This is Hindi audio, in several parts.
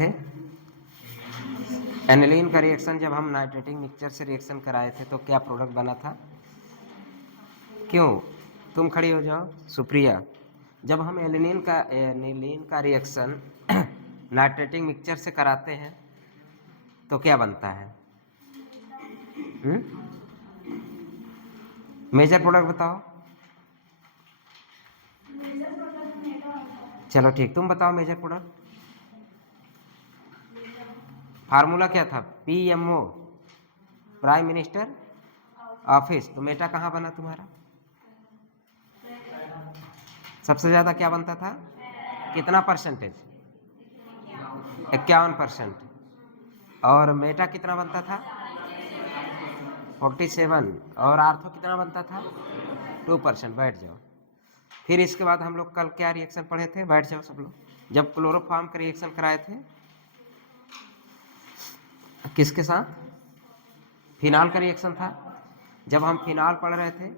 थे? एनिलीन का रिएक्शन जब हम नाइट्रेटिक मिक्सचर से रिएक्शन कराए थे तो क्या प्रोडक्ट बना था? क्यों? तुम खड़ी हो जाओ सुप्रिया। जब हम एनिलीन का रिएक्शन नाइट्रेटिक मिक्सचर से कराते हैं तो क्या बनता है? मेजर प्रोडक्ट बताओ। चलो ठीक, तुम बताओ मेजर प्रोडक्ट। फार्मूला क्या था? PMO, prime minister office. तो मेटा कहाँ बना तुम्हारा? सबसे ज़्यादा क्या बनता था? कितना परसेंटेज? 51%। और मेटा कितना बनता था? 47। और आर्थो कितना बनता था? 2%। बैठ जाओ। फिर इसके बाद हम लोग कल क्या रिएक्शन पढ़े थे? बैठ जाओ सब लोग। जब क्लोरोफॉर्म का रिएक्शन कराए थे किसके साथ? फिनाल का रिएक्शन था। जब हम फिनाल पढ़ रहे थे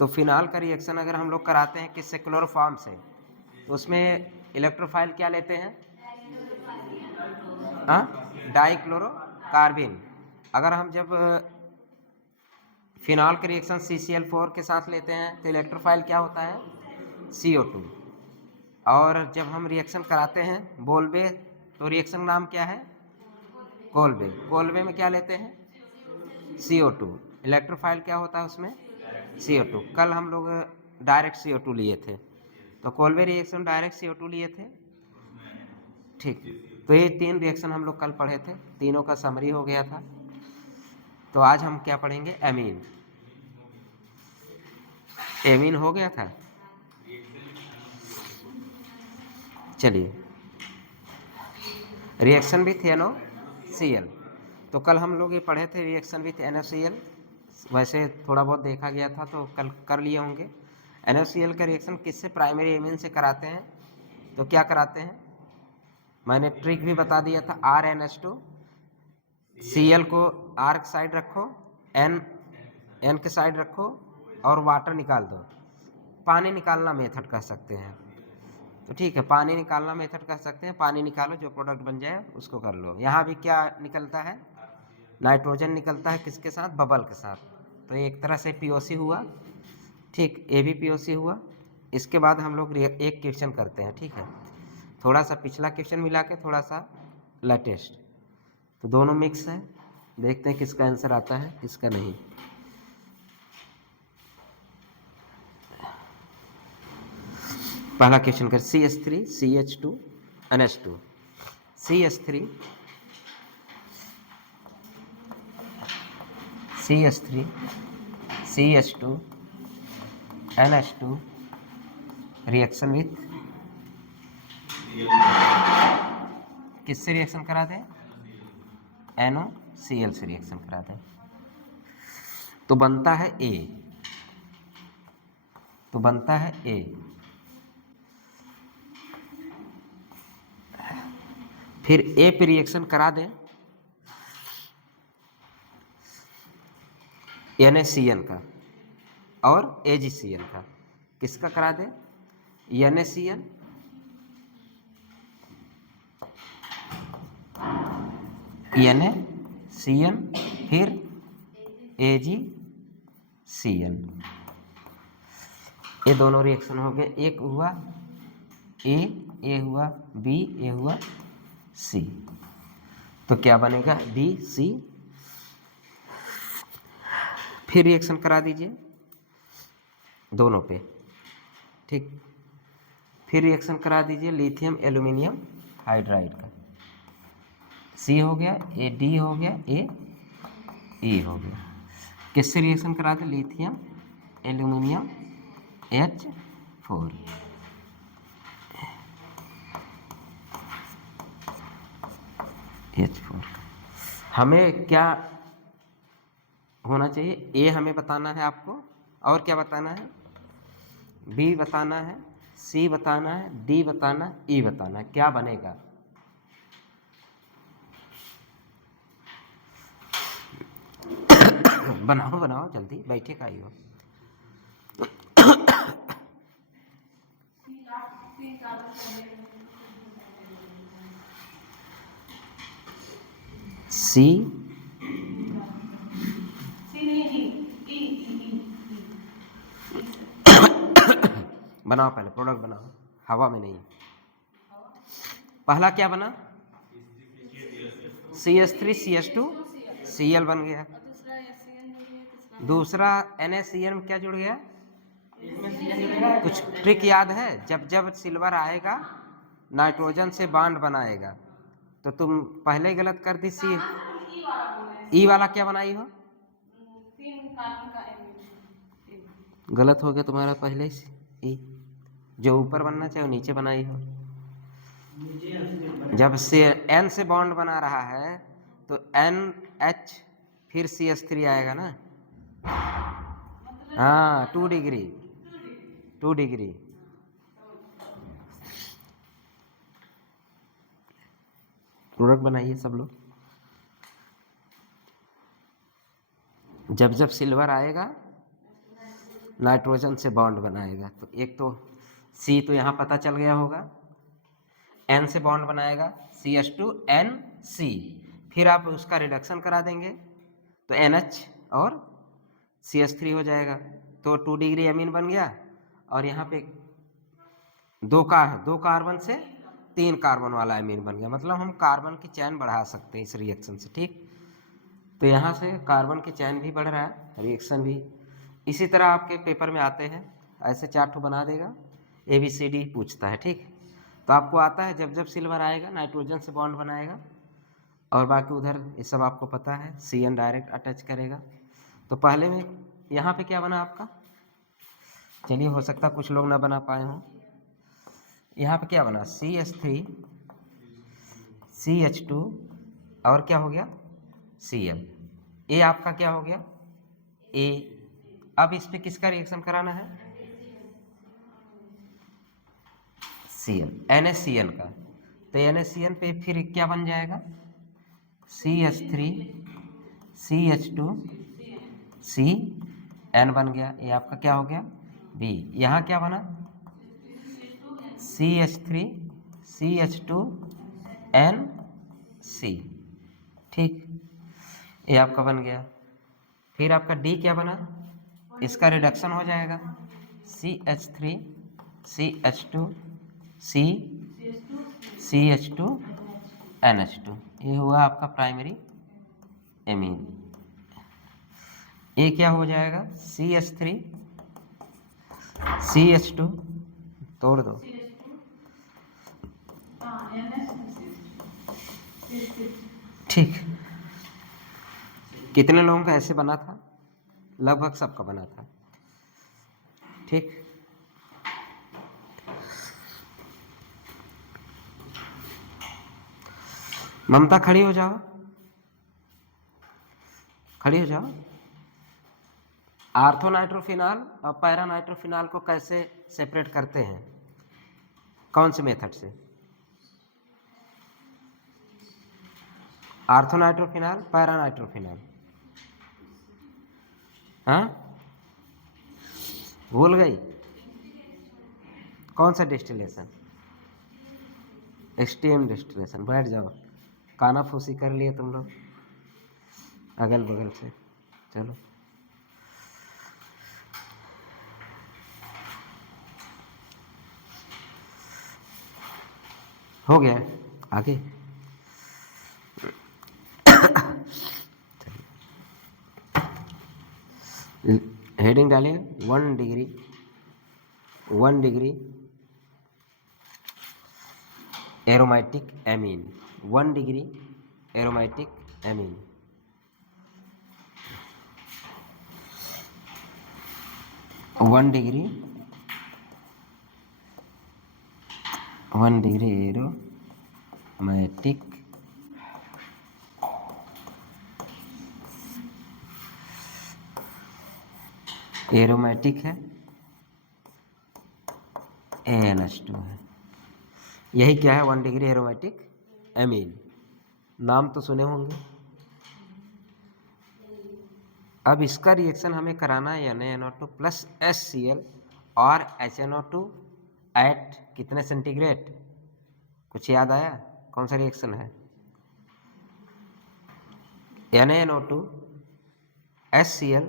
तो फिनाल का रिएक्शन अगर हम लोग कराते हैं किससे? क्लोरोफॉर्म से, तो उसमें इलेक्ट्रोफाइल क्या लेते हैं? डाइक्लोरोकार्बिन। अगर हम जब फिनाल के रिएक्शन CCl4 के साथ लेते हैं तो इलेक्ट्रोफाइल क्या होता है? CO2। और जब हम रिएक्शन कराते हैं बोल्बे तो रिएक्शन नाम क्या है? कोल्बे। कोल्बे में क्या लेते हैं? CO2। इलेक्ट्रोफाइल क्या होता है उसमें? CO2। कल हम लोग डायरेक्ट CO2 लिए थे, तो कोल्बे रिएक्शन डायरेक्ट CO2 लिए थे। ठीक, तो ये 3 रिएक्शन हम लोग कल पढ़े थे, तीनों का समरी हो गया था। तो आज हम क्या पढ़ेंगे? एमीन। एमीन हो गया था। चलिए, रिएक्शन विथ NaCl। तो कल हम लोग ये पढ़े थे रिएक्शन विथ NaCl। वैसे थोड़ा बहुत देखा गया था तो कल कर लिए होंगे। NaCl का रिएक्शन किससे? प्राइमरी एमीन से कराते हैं। तो क्या कराते हैं? मैंने ट्रिक भी बता दिया था। RnH2, Cl को R के साइड रखो, N के साइड रखो और वाटर निकाल दो। पानी निकालना मेथड कह सकते हैं। तो ठीक है, पानी निकालना मेथड कह सकते हैं। पानी निकालो, जो प्रोडक्ट बन जाए उसको कर लो। यहाँ भी क्या निकलता है? नाइट्रोजन निकलता है। किसके साथ? बबल के साथ। तो एक तरह से POC हुआ। ठीक, ये भी POC हुआ। इसके बाद हम लोग एक क्वेश्चन करते हैं। ठीक है, थोड़ा सा पिछला क्वेश्चन मिला के थोड़ा सा लेटेस्ट, तो दोनों मिक्स है। देखते हैं किसका आंसर आता है किसका नहीं। पहला क्वेश्चन कर CH3 CH2 NH2। CH3 CH2 NH2 reaction with किससे रिएक्शन करा दें? NaCl से रिएक्शन करा दें तो बनता है A। तो बनता है A। फिर A पे रिएक्शन करा दें NaCl का और AgCl का। किसका करा दें? NaCl फिर AgCl। ये दोनों रिएक्शन हो गए। एक हुआ ए हुआ B, ए हुआ C। तो क्या बनेगा? BC। फिर रिएक्शन करा दीजिए दोनों पे। ठीक, फिर रिएक्शन करा दीजिए लिथियम एल्यूमिनियम हाइड्राइड का। C हो गया, AD हो गया, AE हो गया। किससे रिएक्शन करा दे? Lithium aluminium H4। हमें क्या होना चाहिए? A हमें बताना है आपको, और क्या बताना है? B बताना है, C बताना है, D बताना है, E बताना है। क्या बनेगा? बनाओ बनाओ जल्दी, बैठे का ही हो। सी बनाओ, पहले प्रोडक्ट बनाओ, हवा में नहीं। पहला क्या बना, CH3CH2 Cl बन गया। दूसरा NaCl में क्या जुड़ गया, कुछ ट्रिक याद है, जब जब सिल्वर आएगा नाइट्रोजन से बॉन्ड बनाएगा, तो तुम पहले ही गलत कर दी। सी ई वाला क्या बनाई हो, गलत हो गया तुम्हारा पहले ही। जो ऊपर बनना चाहिए वो नीचे बनाई हो। जब से N से बॉन्ड बना रहा है तो NH फिर CH3 आएगा ना। हाँ 2 डिग्री, 2 डिग्री। प्रोडक्ट बनाइए सब लोग। जब जब सिल्वर आएगा नाइट्रोजन से बॉन्ड बनाएगा, तो एक तो C तो यहाँ पता चल गया होगा, N से बॉन्ड बनाएगा CH2NC, फिर आप उसका रिडक्शन करा देंगे तो NH और CH3 हो जाएगा, तो 2 डिग्री अमीन बन गया। और यहाँ पे दो कार्बन से 3 कार्बन वाला अमीन बन गया, मतलब हम कार्बन की चैन बढ़ा सकते हैं इस रिएक्शन से, ठीक। तो यहाँ से कार्बन की चैन भी बढ़ रहा है, रिएक्शन भी। इसी तरह आपके पेपर में आते हैं, ऐसे 4 ठो बना देगा, ABCD पूछता है, ठीक। तो आपको आता है जब जब सिल्वर आएगा नाइट्रोजन से बॉन्ड बनाएगा, और बाकी उधर ये सब आपको पता है, CN डायरेक्ट अटैच करेगा। तो पहले में यहाँ पे क्या बना आपका, चलिए हो सकता कुछ लोग ना बना पाए हों। यहाँ पे क्या बना, CH3 CH2 और क्या हो गया Cl। ये आपका क्या हो गया A। अब इस पे किसका रिएक्शन कराना है, Cl NaCl का। तो NaCl पे फिर क्या बन जाएगा, CH3 CH2 Cn बन गया, ये आपका क्या हो गया B। यहाँ क्या बना, CH3 CH2 NC, ठीक, ये आपका बन गया। फिर आपका D क्या बना, इसका रिडक्शन हो जाएगा CH3 CH2 CH2 NH2, ये हुआ आपका प्राइमरी एमीन। ये क्या हो जाएगा CH3 CH2, तोड़ दो, ठीक। कितने लोगों का ऐसे बना था, लगभग सबका बना था, ठीक। ममता खड़ी हो जाओ, खड़ी हो जाओ। आर्थोनाइट्रोफिनॉल और पैरानाइट्रोफिनॉल को कैसे सेपरेट करते हैं, कौन से मेथड से, आर्थोनाइट्रोफिनॉल पैरानाइट्रोफिनॉल, हाँ भूल गई, कौन सा डिस्टिलेशन, स्टीम डिस्टिलेशन। बैठ जाओ, काना फूसी कर लिए तुम लोग अगल बगल से, चलो। हो गया आगे, हेडिंग डालिए 1 degree aromatic amine, 1 degree aromatic amine. One degree aromatic है, ANH2 है। यही क्या है, 1 डिग्री एरोमेटिक एमीन, नाम तो सुने होंगे। अब इसका रिएक्शन हमें कराना है NaNO2 प्लस HCl और HNO2 एट कितने सेंटीग्रेड, कुछ याद आया, कौन सा रिएक्शन है, NaNO2 HCl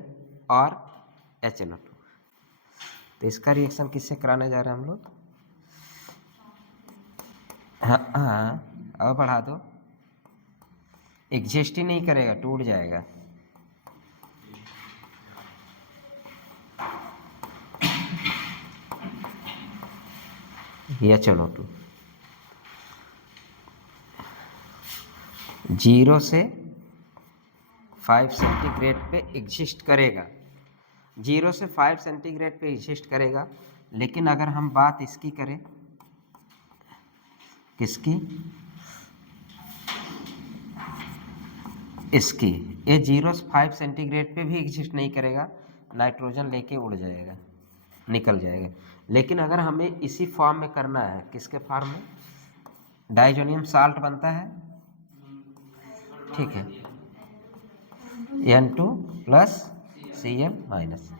और HNO2। तो इसका रिएक्शन किससे कराने जा रहे हैं हम लोग? हाँ हाँ, और बढ़ा दो, एग्जिस्ट ही नहीं करेगा, टूट जाएगा। HNO2 0 से 5 सेंटीग्रेड पे एग्जिस्ट करेगा, 0 से 5 सेंटीग्रेड पे एग्जिस्ट करेगा। लेकिन अगर हम बात इसकी करें, किसकी? इसकी, ये 0 से 5 सेंटीग्रेड पे भी एग्जिस्ट नहीं करेगा, नाइट्रोजन लेके उड़ जाएगा, निकल जाएगा। लेकिन अगर हमें इसी फॉर्म में करना है, किसके फॉर्म में? डाइजोनियम साल्ट बनता है, ठीक है, N2 प्लस Cl माइनस,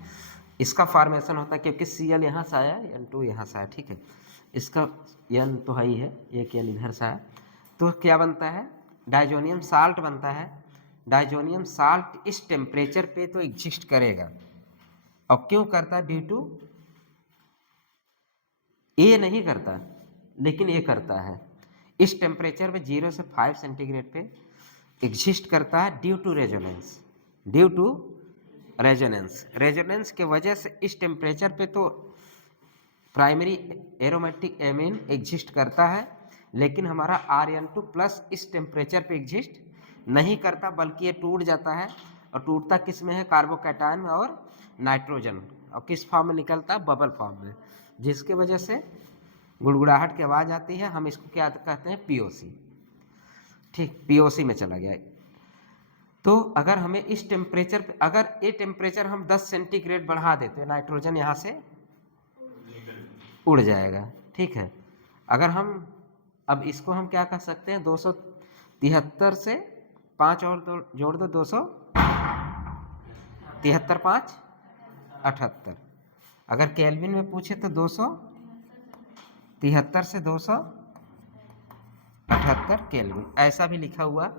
इसका फॉर्मेशन होता है, क्योंकि Cl यहाँ से आया, N2 यहाँ से आया, ठीक है। इसका N तो है ही है, एक N इधर से आया, तो क्या बनता है? डाइजोनियम साल्ट बनता है। डाइजोनियम साल्ट इस टेम्परेचर पे तो एग्जिस्ट करेगा, और क्यों करता है? ड्यू टू ए नहीं करता, लेकिन ये करता है इस टेम्परेचर पे 0 से 5 सेंटीग्रेड पे एग्जिस्ट करता है, due to resonance. Due to resonance, resonance के वजह से इस टेम्परेचर पे तो प्राइमरी एरोमेटिक एमीन एग्जिस्ट करता है, लेकिन हमारा Rn2 प्लस इस टेम्परेचर पे एग्जिस्ट नहीं करता, बल्कि ये टूट जाता है। और टूटता किस में है? कार्बोकैटायन में और नाइट्रोजन। और किस फॉर्म में निकलता है? बबल फॉर्म में, जिसके वजह से गुड़गुड़ाहट की आवाज़ आती है। हम इसको क्या कहते हैं? POC, ठीक, POC में चला गया। तो अगर हमें इस टेम्परेचर पे, अगर ये टेम्परेचर हम 10 सेंटीग्रेड बढ़ा देते, नाइट्रोजन यहाँ से उड़ जाएगा, ठीक है। अगर हम अब इसको हम क्या कर सकते हैं? 273 से 5 और जोड़ दो, 273 5 78। अगर केल्विन में पूछे तो 273 से 278 केल्विन, ऐसा भी लिखा हुआ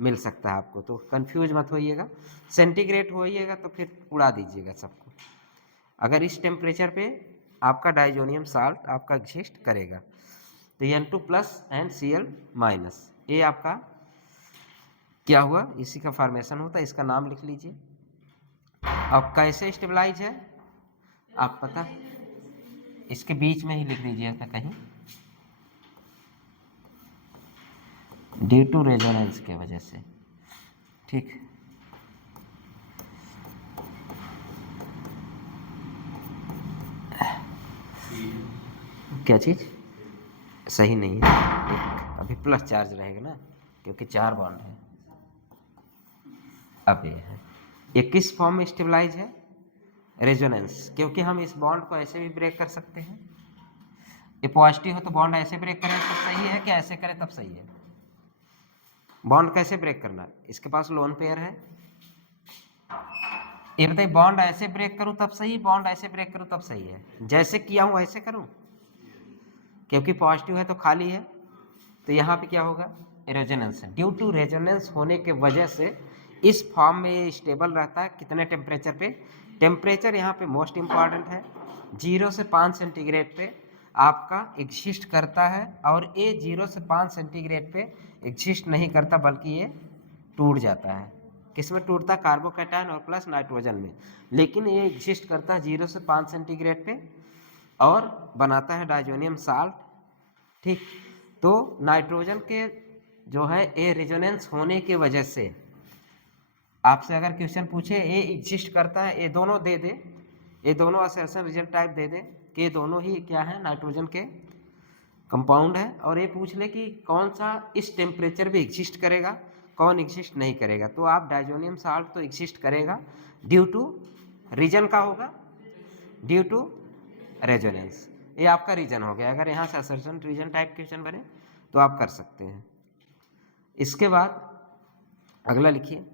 मिल सकता है आपको, तो कंफ्यूज मत होइएगा। सेंटीग्रेड होइएगा तो फिर उड़ा दीजिएगा सबको। अगर इस टेम्परेचर पे आपका डाइजोनियम साल्ट आपका एग्जिस्ट करेगा, तो N2 plus and Cl minus, ये आपका क्या हुआ? इसी का फॉर्मेशन होता है। इसका नाम लिख लीजिए। अब कैसे स्टेबलाइज है आप पता, इसके बीच में ही लिख दीजिएगा कहीं, ड्यू टू रेजोनेंस के वजह से, ठीक। क्या चीज़ सही नहीं है? एक अभी प्लस चार्ज रहेगा ना, क्योंकि 4 बॉन्ड है। अब ये है, ये किस फॉर्म में स्टेबलाइज है? रेजोनेंस, क्योंकि हम इस बॉन्ड को ऐसे भी ब्रेक कर सकते हैं। ये पॉजिटिव हो तो बॉन्ड ऐसे ब्रेक करें तब सही है, कि ऐसे करें तब सही है? बॉन्ड कैसे ब्रेक करना? इसके पास लोन पेयर है, ये बताइए, बॉन्ड ऐसे ब्रेक करूं तब सही, बॉन्ड ऐसे ब्रेक करूं तब सही है? जैसे किया हूं ऐसे करूं, क्योंकि पॉजिटिव है तो खाली है, तो यहाँ पे क्या होगा? रेजोनेंस है। ड्यू टू रेजोनेंस होने के वजह से इस फॉर्म में ये स्टेबल रहता है। कितने टेम्परेचर पे? टेम्परेचर यहाँ पे मोस्ट इम्पॉर्टेंट है, 0 से 5 सेंटीग्रेड पे आपका एग्जिस्ट करता है, और ये 0 से 5 सेंटीग्रेड पे एग्जिस्ट नहीं करता, बल्कि ये टूट जाता है। किस में टूटता? कार्बोकैटायन और प्लस नाइट्रोजन में। लेकिन ये एग्जिस्ट करता है 0 से 5 सेंटीग्रेड पे और बनाता है डाइजोनियम साल्ट, ठीक। तो नाइट्रोजन के जो है ये रेजोनेंस होने के वजह से, आपसे अगर क्वेश्चन पूछे ये एग्जिस्ट करता है, ये दोनों दे दे, ये दोनों असर्शन रिजल्ट टाइप दे दे कि ये दोनों ही क्या है? नाइट्रोजन के कंपाउंड है, और ये पूछ ले कि कौन सा इस टेम्परेचर पे एग्जिस्ट करेगा, कौन एग्जिस्ट नहीं करेगा, तो आप डाइजोनियम साल्ट तो एग्जिस्ट करेगा, ड्यू टू रीजन का होगा, ड्यू टू रेजोनेंस। ये आपका रीजन हो गया। अगर यहाँ से असर्शन रीजन टाइप क्वेश्चन बने तो आप कर सकते हैं। इसके बाद अगला लिखिए,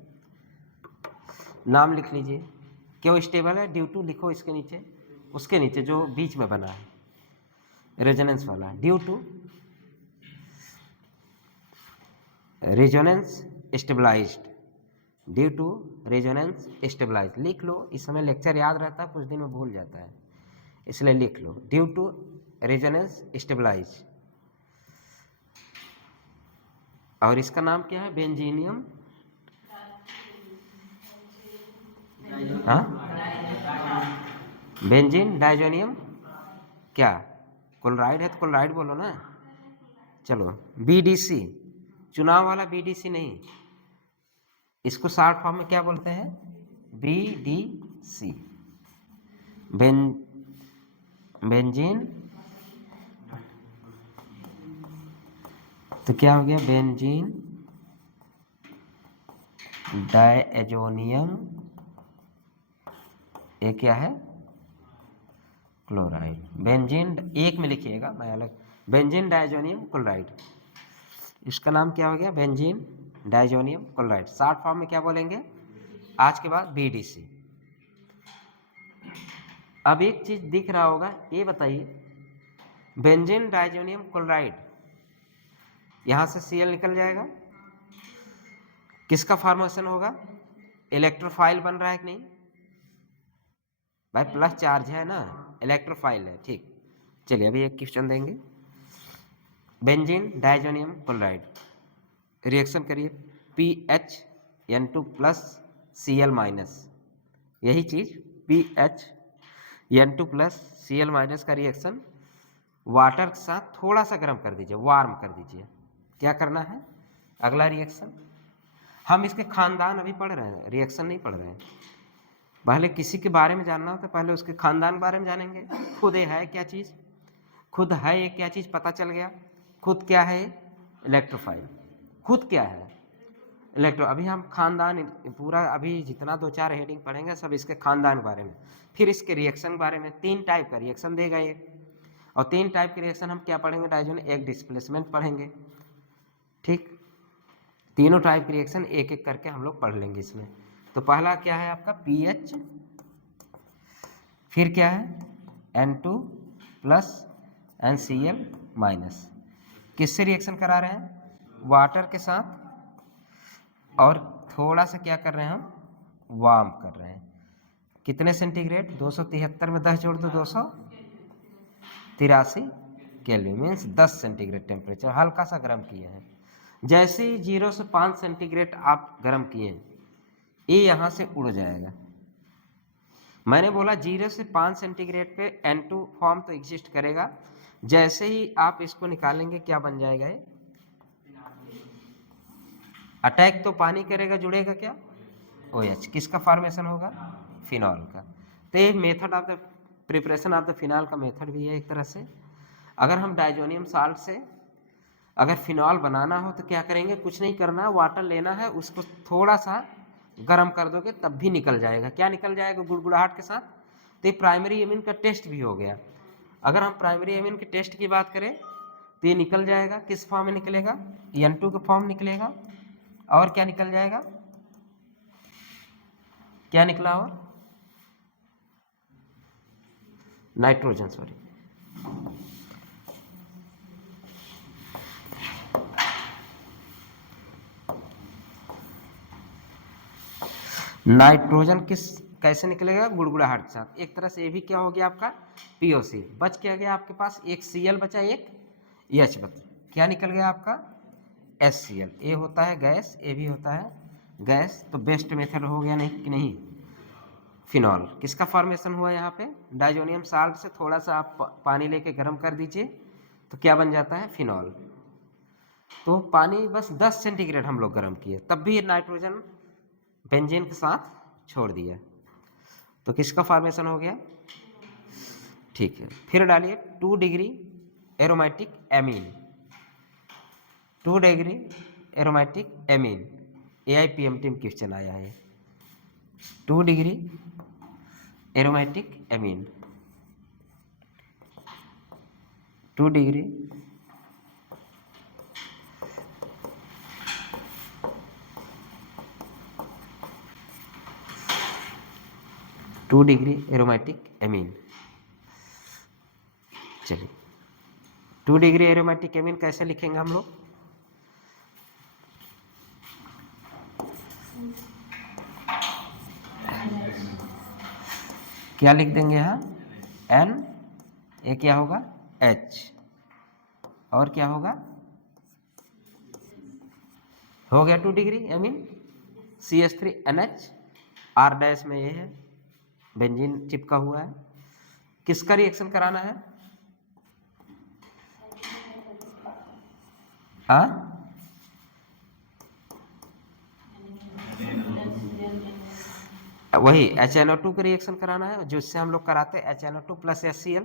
नाम लिख लीजिए, क्यों स्टेबल है? ड्यू टू लिखो इसके नीचे, उसके नीचे जो बीच में बना है रेजोनेंस वाला, due to resonance stabilized, due to resonance stabilize. लिख लो, इस समय लेक्चर याद रहता है, कुछ दिन में भूल जाता है, इसलिए लिख लो, ड्यू टू रेजोनेंस स्टेबलाइज। और इसका नाम क्या है? बेंजीनियम, हाँ, बेंजीन डाइजोनियम क्या? क्लोराइड है तो क्लोराइड बोलो ना। चलो, बीडीसी, चुनाव वाला बीडीसी नहीं, इसको शॉर्ट फॉर्म में क्या बोलते हैं? BDC, benzene. तो क्या हो गया? बेंजीन डायजोनियम, ये क्या है? क्लोराइड। बेंजीन एक में लिखिएगा, मैं अलग, बेंजीन डायजोनियम क्लोराइड, इसका नाम क्या हो गया? Benzene diazonium chloride. Short form में क्या बोलेंगे आज के बाद? बीडीसी। अब एक चीज दिख रहा होगा, ये बताइए, बेंजीन डायजोनियम क्लोराइड, यहां से Cl निकल जाएगा, किसका फॉर्मेशन होगा? इलेक्ट्रोफाइल बन रहा है कि नहीं भाई? प्लस चार्ज है ना, इलेक्ट्रोफाइल है, ठीक। चलिए अभी एक क्वेश्चन देंगे। बेंजीन डायजोनियम क्लोराइड, रिएक्शन करिए, PHN2 प्लस Cl माइनस, यही चीज PHN2 प्लस Cl माइनस का रिएक्शन वाटर के साथ थोड़ा सा गर्म कर दीजिए, वार्म कर दीजिए। क्या करना है? अगला रिएक्शन, हम इसके खानदान अभी पढ़ रहे हैं, रिएक्शन नहीं पढ़ रहे हैं। पहले किसी के बारे में जानना हो तो पहले उसके खानदान के बारे में जानेंगे। खुद ये है क्या चीज़? खुद है ये क्या चीज़? पता चल गया। खुद क्या है? इलेक्ट्रोफाइल। खुद क्या है? इलेक्ट्रो। अभी हम खानदान पूरा, अभी जितना 2-4 हेडिंग पढ़ेंगे सब इसके खानदान के बारे में, फिर इसके रिएक्शन के बारे में। 3 टाइप का रिएक्शन देगा ये, और 3 टाइप के रिएक्शन हम क्या पढ़ेंगे? डायजोन, एक डिस्प्लेसमेंट पढ़ेंगे, ठीक। तीनों टाइप के रिएक्शन एक एक करके हम लोग पढ़ लेंगे इसमें। तो पहला क्या है आपका? पीएच, फिर क्या है? N2 plus NCl minus. किससे रिएक्शन करा रहे हैं? वाटर के साथ, और थोड़ा सा क्या कर रहे हैं हम? वार्म कर रहे हैं। कितने सेंटीग्रेड? 273 में 10 जोड़ दो, 283 केल्विन, मीन्स 10 सेंटीग्रेड टेम्परेचर, हल्का सा गर्म किए हैं। जैसे ही 0 से 5 सेंटीग्रेड आप गर्म किए, ये यहाँ से उड़ जाएगा। मैंने बोला 0 से 5 सेंटीग्रेड पे N2 फॉर्म तो एग्जिस्ट करेगा, जैसे ही आप इसको निकालेंगे क्या बन जाएगा? ये अटैक तो पानी करेगा, जुड़ेगा क्या? OH। किसका फॉर्मेशन होगा? फिनॉल का। तो ये method of the preparation of the phenol का मेथड भी है एक तरह से। अगर हम डायजोनियम साल्ट से अगर फिनॉल बनाना हो तो क्या करेंगे? कुछ नहीं करना, वाटर लेना है, उसको थोड़ा सा गर्म कर दोगे तब भी निकल जाएगा। क्या निकल जाएगा? गुड़गुड़ाहट के साथ। तो ये प्राइमरी एमीन का टेस्ट भी हो गया। अगर हम प्राइमरी एमीन के टेस्ट की बात करें तो ये निकल जाएगा, किस फॉर्म में निकलेगा? N2 का फॉर्म निकलेगा। और क्या निकल जाएगा? क्या निकला? और नाइट्रोजन, सॉरी, नाइट्रोजन किस कैसे निकलेगा? गुड़गुड़ाहट के साथ। एक तरह से ये भी क्या हो गया आपका? POC। बच क्या गया आपके पास? एक Cl बचा, एक H बचा। क्या निकल गया आपका? HCl। ये होता है गैस, ये भी होता है गैस। तो बेस्ट मेथड हो गया नहीं कि नहीं? फिनॉल। किसका फॉर्मेशन हुआ यहाँ पे? डाइजोनियम साल्ट से थोड़ा सा आप पानी लेके गर्म कर दीजिए तो क्या बन जाता है? फिनॉल। तो पानी बस 10 सेंटीग्रेड हम लोग गर्म किए, तब भी नाइट्रोजन बेंजीन के साथ छोड़ दिया, तो किसका फॉर्मेशन हो गया? ठीक है, फिर डालिए 2 degree aromatic amine, 2 degree aromatic amine. AIPMT में क्वेश्चन आया है। 2 degree aromatic amine, 2 degree aromatic amine. चलिए 2 डिग्री एरोमेटिक एमीन कैसे लिखेंगे हम लोग? क्या लिख देंगे यहाँ N, ये क्या होगा H, और क्या होगा, हो गया 2 degree amine CH3NH, R dash में ये है बेंजीन चिपका हुआ है। किसका रिएक्शन कराना है? हाँ वही HNO2 का रिएक्शन कराना है, जिससे हम लोग कराते हैं HNO2 प्लस HCl।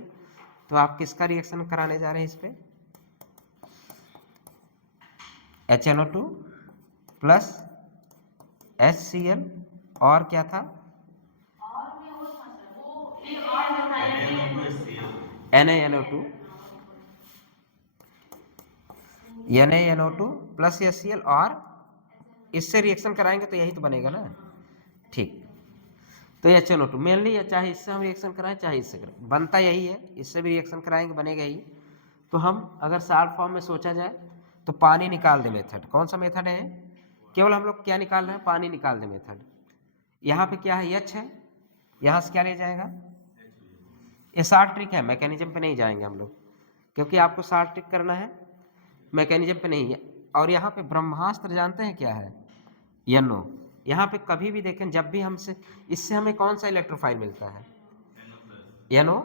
तो आप किसका रिएक्शन कराने जा रहे हैं इस पे? HNO2 प्लस HCl और क्या था? NaNO2 प्लस HCl, और इससे रिएक्शन कराएंगे तो यही तो बनेगा ना। ठीक, तो HNO2 मेनली, चाहे इससे हम रिएक्शन कराएं चाहे इससे करें, बनता यही है। इससे भी रिएक्शन कराएंगे बनेगा ही। तो हम अगर साल्ट फॉर्म में सोचा जाए तो पानी निकाल दे मेथड, कौन सा मेथड है? केवल हम लोग क्या निकाल रहे हैं? पानी निकाल दे मेथड। यहाँ पे क्या है H है, यहाँ से क्या ले जाएगा? ये शॉर्ट ट्रिक है, मैकेनिज्म पे नहीं जाएंगे हम लोग, क्योंकि आपको शॉर्ट ट्रिक करना है, मैकेनिज्म पे नहीं है। और यहाँ पे ब्रह्मास्त्र जानते हैं क्या है? NO। यहाँ पे कभी भी देखें, जब भी हमसे, इससे हमें कौन सा इलेक्ट्रोफाइल मिलता है? NO।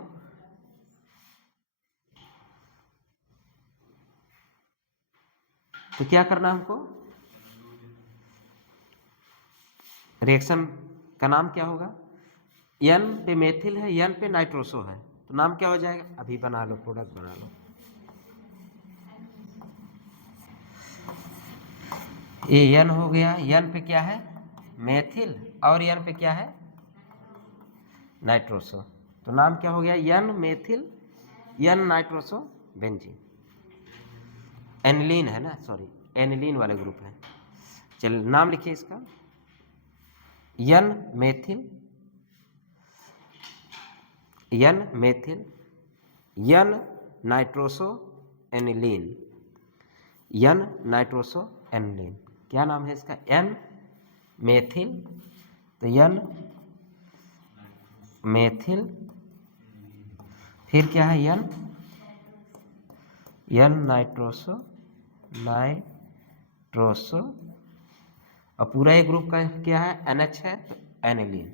तो क्या करना हमको? रिएक्शन का नाम क्या होगा? N पे मेथिल है, N पे नाइट्रोसो है, तो नाम क्या हो जाएगा? अभी बना लो, प्रोडक्ट बना लो। ये N हो गया, N पे क्या है? मेथिल, और N पे क्या है? नाइट्रोसो। तो नाम क्या हो गया? N methyl N nitroso benzene. Aniline है ना, सॉरी एनिलीन वाले ग्रुप है। चलिए नाम लिखिए इसका, N methyl N nitroso aniline, N nitroso aniline. क्या नाम है इसका? N मेथिल, तो N मेथिल, फिर क्या है? N नाइट्रोसो और पूरा एक ग्रुप का क्या है? NH है, तो एनिलीन।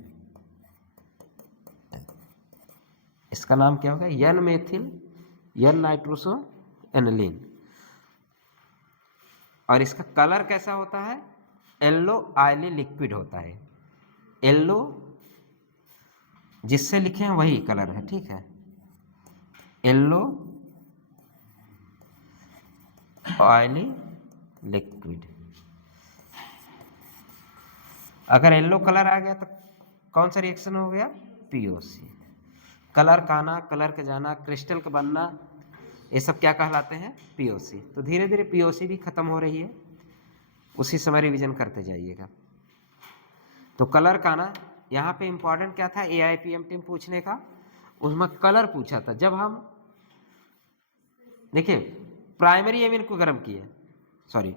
इसका नाम क्या होगा? N methyl N nitroso aniline. और इसका कलर कैसा होता है? येलो ऑयली लिक्विड होता है। येलो जिससे लिखे हैं वही कलर है, ठीक है, येलो ऑयली लिक्विड। अगर येलो कलर आ गया तो कौन सा रिएक्शन हो गया? POC। कलर का आना, कलर का जाना, क्रिस्टल का बनना, ये सब क्या कहलाते हैं? POC। तो धीरे धीरे POC भी खत्म हो रही है, उसी समय रिवीजन करते जाइएगा। तो कलर का आना, यहाँ पे इंपॉर्टेंट क्या था AIPM टीम पूछने का? उसमें कलर पूछा था। जब हम देखिए प्राइमरी एमिन को गर्म किए, सॉरी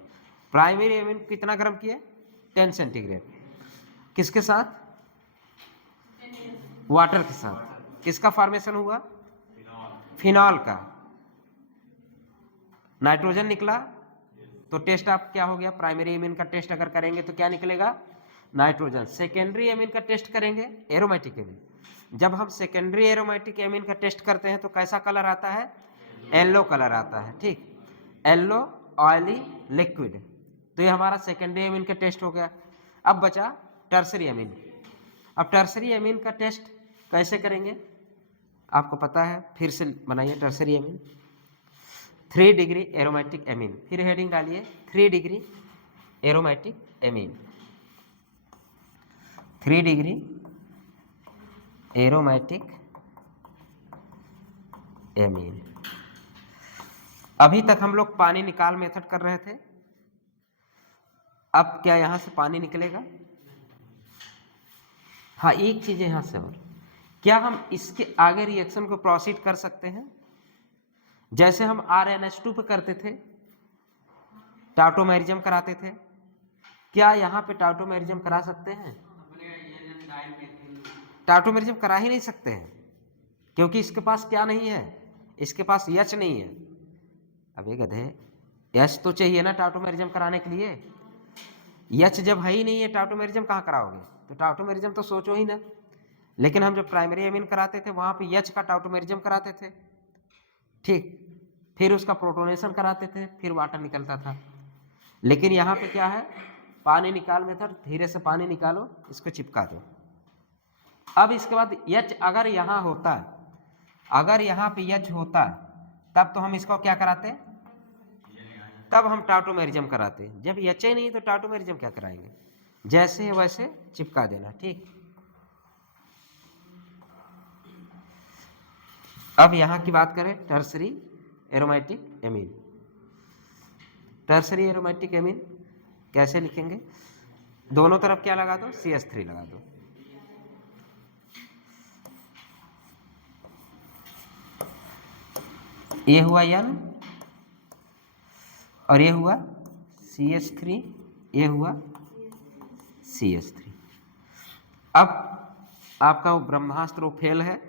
प्राइमरी एमिन कितना गर्म किए? 10 सेंटीग्रेड। किसके साथ? वाटर के साथ। किसका फॉर्मेशन हुआ? फिनॉल का। नाइट्रोजन निकला, तो टेस्ट आप क्या हो गया? प्राइमरी एमिन का टेस्ट अगर करेंगे तो क्या निकलेगा? नाइट्रोजन। सेकेंडरी एमिन का टेस्ट करेंगे, एरोमेटिक एमिन। जब हम सेकेंडरी एरोमेटिक एमिन का टेस्ट करते हैं तो कैसा कलर आता है? येलो कलर आता है, ठीक, येलो ऑयली लिक्विड। तो ये हमारा सेकेंडरी एमिन का टेस्ट हो गया। अब बचा टर्सरी एमिन। अब टर्सरी एमिन का टेस्ट कैसे करेंगे आपको पता है, फिर से बनाइए tertiary amine. 3 degree aromatic amine, फिर हेडिंग डालिए 3 degree aromatic amine, 3 degree aromatic amine. अभी तक हम लोग पानी निकाल मेथड कर रहे थे, अब क्या यहां से पानी निकलेगा? हाँ, एक चीज यहां से, और क्या हम इसके आगे रिएक्शन को प्रोसीड कर सकते हैं जैसे हम RnH2 पे करते थे, टाउटोमेरिज्म कराते थे? क्या यहाँ पे टाउटोमेरिज्म करा सकते हैं? टाटोमेरिज्म करा ही नहीं सकते हैं, क्योंकि इसके पास क्या नहीं है, इसके पास यच नहीं है। अब ये गधे, यच तो चाहिए ना टाटोमेरिज्म कराने के लिए, यच जब है ही नहीं है टाटोमेरिज्म कहाँ कराओगे, तो टाटोमेरिज्म तो सोचो ही ना। लेकिन हम जब प्राइमरी एमीन कराते थे वहां पे यच का टाटोमेरिज्म कराते थे, ठीक, फिर उसका प्रोटोनेशन कराते थे, फिर वाटर निकलता था। लेकिन यहाँ पे क्या है, पानी निकाल मेथड, धीरे से पानी निकालो, इसको चिपका दो। अब इसके बाद यच अगर यहाँ होता है, अगर यहाँ पे यच होता तब तो हम इसको क्या कराते, तब हम टाटोमेरिज्म कराते। जब यच ही नहीं तो टाटोमेरिज्म क्या कराएंगे, जैसे वैसे चिपका देना, ठीक। अब यहाँ की बात करें tertiary aromatic amine. Tertiary aromatic amine कैसे लिखेंगे, दोनों तरफ क्या लगा दो, CH3 लगा दो। ये हुआ N और ये हुआ CH3, ये हुआ CH3। अब आपका वो ब्रह्मास्त्र फेल है।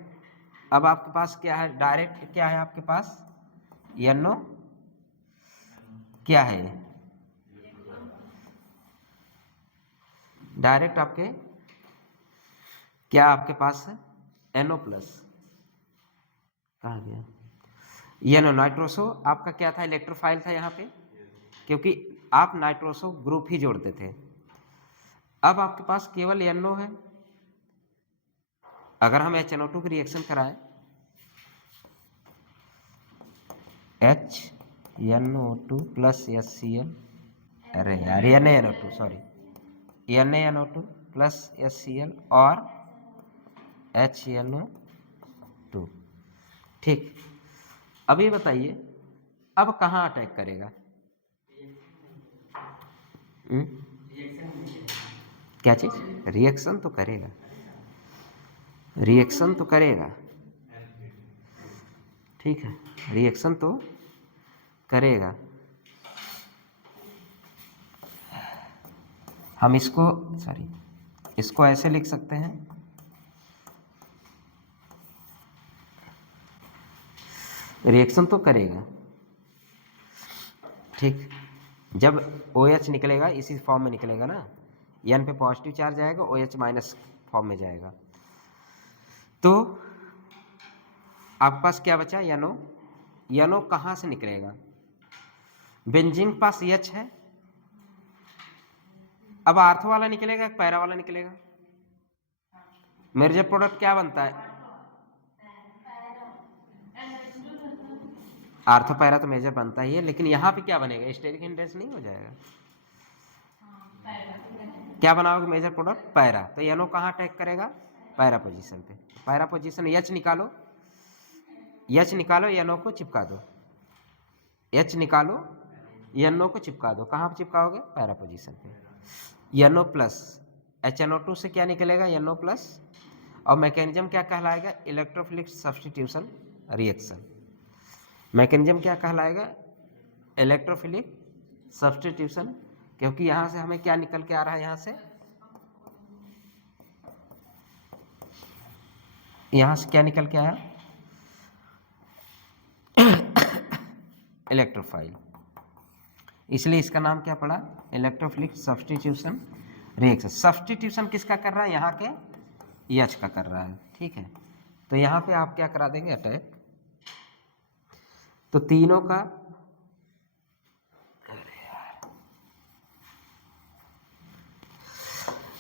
अब आपके पास क्या है, डायरेक्ट क्या है आपके पास, NO क्या है, डायरेक्ट आपके क्या आपके पास है, NO प्लस, कहाँ गया, NO नाइट्रोसो आपका क्या था, इलेक्ट्रोफाइल था यहाँ पे, क्योंकि आप नाइट्रोसो ग्रुप ही जोड़ते थे। अब आपके पास केवल NO है। अगर हम HNO2 की रिएक्शन कराएं, HNO2 प्लस HCl, अरे यार NaNO2 sorry, NaNO2 plus HCl और HNO2, ठीक। अभी बताइए अब कहाँ अटैक करेगा, क्या चीज, रिएक्शन तो करेगा, रिएक्शन तो करेगा, ठीक है, रिएक्शन तो करेगा। हम इसको सॉरी इसको ऐसे लिख सकते हैं, रिएक्शन तो करेगा, ठीक। जब OH निकलेगा इसी फॉर्म में निकलेगा ना, N पे पॉजिटिव चार्ज आएगा, OH माइनस फॉर्म में जाएगा, तो आपके पास क्या बचा, NO कहाँ से निकलेगा, बेंजीन के पास H है, अब आर्थो वाला निकलेगा, पैरा वाला निकलेगा, मेजर प्रोडक्ट क्या बनता है, आर्थो पैरा तो मेजर बनता ही है, लेकिन यहाँ पे क्या बनेगा, स्टेरिक हिंड्रेंस नहीं हो जाएगा, क्या बनाओगे मेजर प्रोडक्ट, पैरा, तो NO कहाँ अटैक करेगा, पैरा पोजीशन पे, पैरा पोजीशन H निकालो, H निकालो, NO को चिपका दो, H निकालो, NO को चिपका दो, कहाँ पे चिपकाओगे, पैरा पोजीशन पे, NO प्लस, HNO2 से क्या निकलेगा, NO प्लस, और मैकेनिज्म क्या कहलाएगा, इलेक्ट्रोफिलिक सब्स्टिट्यूशन रिएक्शन। मैकेनिज्म क्या कहलाएगा, इलेक्ट्रोफिलिक सब्स्टिट्यूशन, क्योंकि यहां से हमें क्या निकल के आ रहा है, यहां से क्या निकल के आया, इलेक्ट्रोफाइल, इसलिए इसका नाम क्या पड़ा, इलेक्ट्रोफिलिक सब्स्टिट्यूशन रिएक्शन। सब्स्टिट्यूशन किसका कर रहा है, यहाँ के H का कर रहा है, ठीक है। तो यहाँ पे आप क्या करा देंगे, अटैक, तो तीनों का,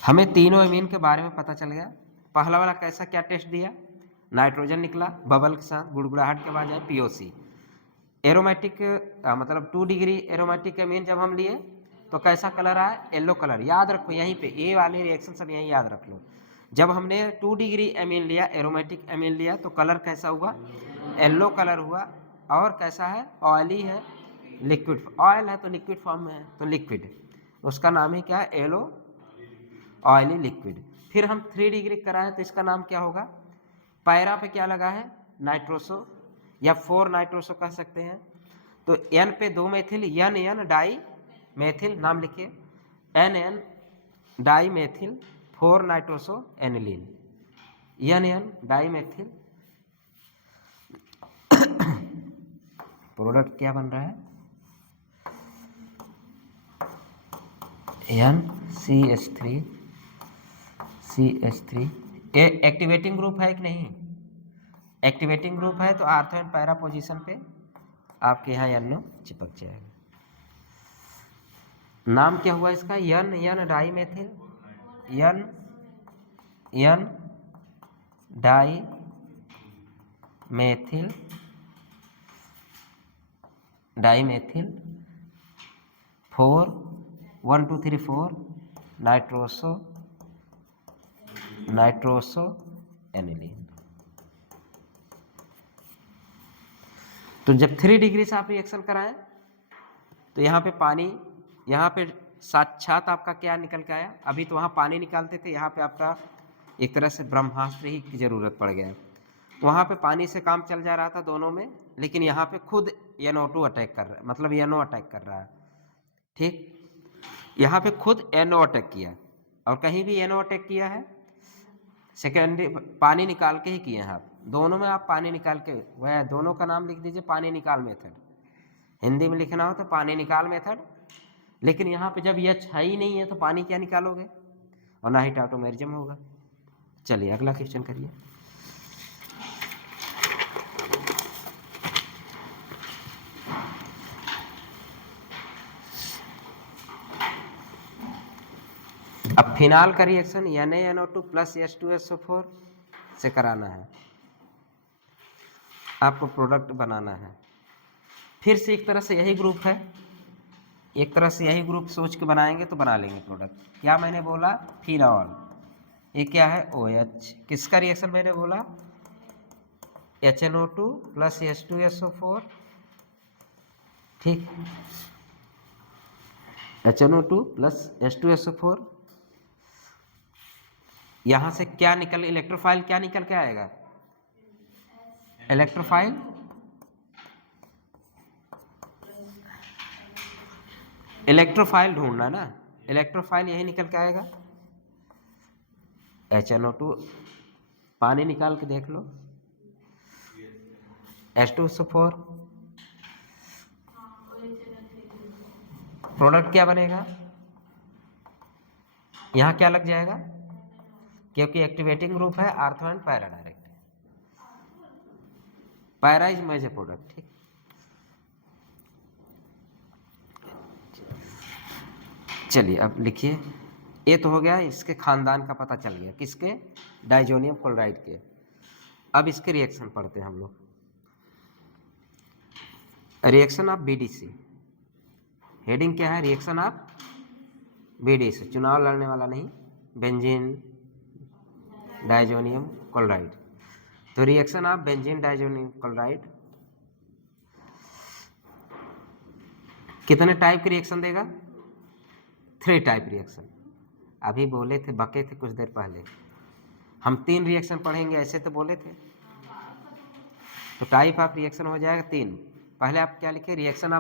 हमें तीनों एमीन के बारे में पता चल गया। पहला वाला कैसा, क्या टेस्ट दिया, नाइट्रोजन निकला बबल के साथ, गुड़गुड़ाहट के बाद जाए POC, एरोमेटिक मतलब 2 डिग्री एरोमेटिक एमीन जब हम लिए तो कैसा कलर आया, येलो कलर, याद रखो यहीं पे ए वाले रिएक्शन सब यहीं याद रख लो। जब हमने 2 डिग्री एमीन लिया, एरोमेटिक एमीन लिया, तो कलर कैसा हुआ, येलो कलर हुआ, और कैसा है, ऑयली है, लिक्विड, ऑयल है तो लिक्विड फॉर्म में है, तो लिक्विड, उसका नाम ही क्या है, येलो ऑयली लिक्विड। फिर हम 3 डिग्री कराएं तो इसका नाम क्या होगा, पैरा पे क्या लगा है, नाइट्रोसो या 4 नाइट्रोसो कह सकते हैं, तो N पे 2 मेथिल, NN डाई मेथिल, नाम लिखिए, NN dimethyl 4 nitroso aniline, N N dimethyl, product क्या बन रहा है, NCH3 CH3। ये एक्टिवेटिंग ग्रुप है कि नहीं, एक्टिवेटिंग ग्रुप है तो आर्थो एंड पैरा पोजीशन पे आपके यहाँ NO चिपक जाएगा। नाम क्या हुआ इसका, N dimethyl, N dimethyl 4 1 2 3 4 nitroso aniline. तो जब 3 डिग्री से आप रिएक्शन कराएं तो यहाँ पे पानी, यहाँ पे साक्षात आपका क्या निकल के आया, अभी तो वहाँ पानी निकालते थे, यहाँ पे आपका एक तरह से ब्रह्मास्त्र ही की जरूरत पड़ गया। वहाँ पे पानी से काम चल जा रहा था दोनों में, लेकिन यहाँ पे खुद NO2 अटैक कर रहा है, मतलब NO अटैक कर रहा है। ठीक, यहाँ पे खुद NO अटैक किया, और कहीं भी NO अटैक किया है सेकेंडरी पानी निकाल के ही किए हैं आप, दोनों में आप पानी निकाल के, वह दोनों का नाम लिख दीजिए पानी निकाल मेथड, हिंदी में लिखना हो तो पानी निकाल मेथड। लेकिन यहाँ पे जब H है ही नहीं है तो पानी क्या निकालोगे, और ना ही टाउटोमेरिज्म होगा। चलिए अगला क्वेश्चन करिए। अब फिनाल का रिएक्शन NaNO2 प्लस H2SO4 से कराना है, आपको प्रोडक्ट बनाना है। फिर से एक तरह से यही ग्रुप है, एक तरह से यही ग्रुप सोच के बनाएंगे तो बना लेंगे प्रोडक्ट। क्या मैंने बोला, फिनॉल, ये क्या है OH, किसका रिएक्शन मैंने बोला, HNO2 प्लस H2SO4, ठीक, HNO2 प्लस H2SO4। यहां से क्या निकल, इलेक्ट्रोफाइल क्या निकल के आएगा, इलेक्ट्रोफाइल इलेक्ट्रोफाइल ढूंढना ना, इलेक्ट्रोफाइल यही निकल के आएगा, HNO2 पानी निकाल के देख लो, H2SO4, प्रोडक्ट क्या बनेगा, यहाँ क्या लग जाएगा, क्योंकि एक्टिवेटिंग ग्रुप है ortho and para direct, para is major product. ठीक, चलिए अब लिखिए, ये तो हो गया, इसके खानदान का पता चल गया, किसके, डाइजोनियम क्लोराइड के। अब इसके रिएक्शन पढ़ते हैं हम लोग, रिएक्शन ऑफ BDC, हेडिंग क्या है, रिएक्शन ऑफ BDC, चुनाव लड़ने वाला नहीं, बेंजीन डाइजोनियम क्लोराइड। तो reaction of benzene diazonium chloride कितने टाइप के रिएक्शन देगा, 3 टाइप रिएक्शन। अभी बोले थे, बके थे कुछ देर पहले, हम 3 रिएक्शन पढ़ेंगे ऐसे तो बोले थे, तो टाइप ऑफ रिएक्शन हो जाएगा 3। पहले आप क्या लिखे, reaction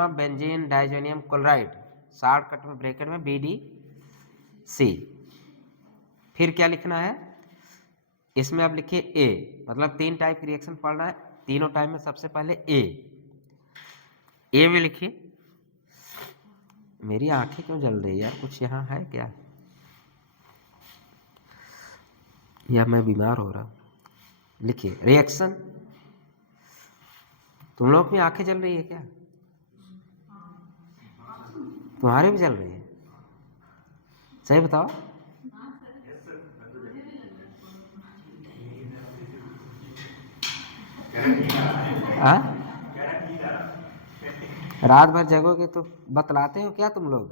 of benzene diazonium chloride, shortcut में ब्रैकेट में BDC। फिर क्या लिखना है, इसमें आप लिखिए A, मतलब 3 टाइप की रिएक्शन पढ़ना है, तीनों टाइप में सबसे पहले A में लिखिए। मेरी आंखें क्यों जल रही है यार, कुछ यहाँ है क्या, या मैं बीमार हो रहा हूँ। लिखिए रिएक्शन, तुम लोग की आंखें जल रही है क्या, तुम्हारे भी जल रही है, सही बताओ। रात भर जगोगे तो बतलाते हो क्या तुम लोग,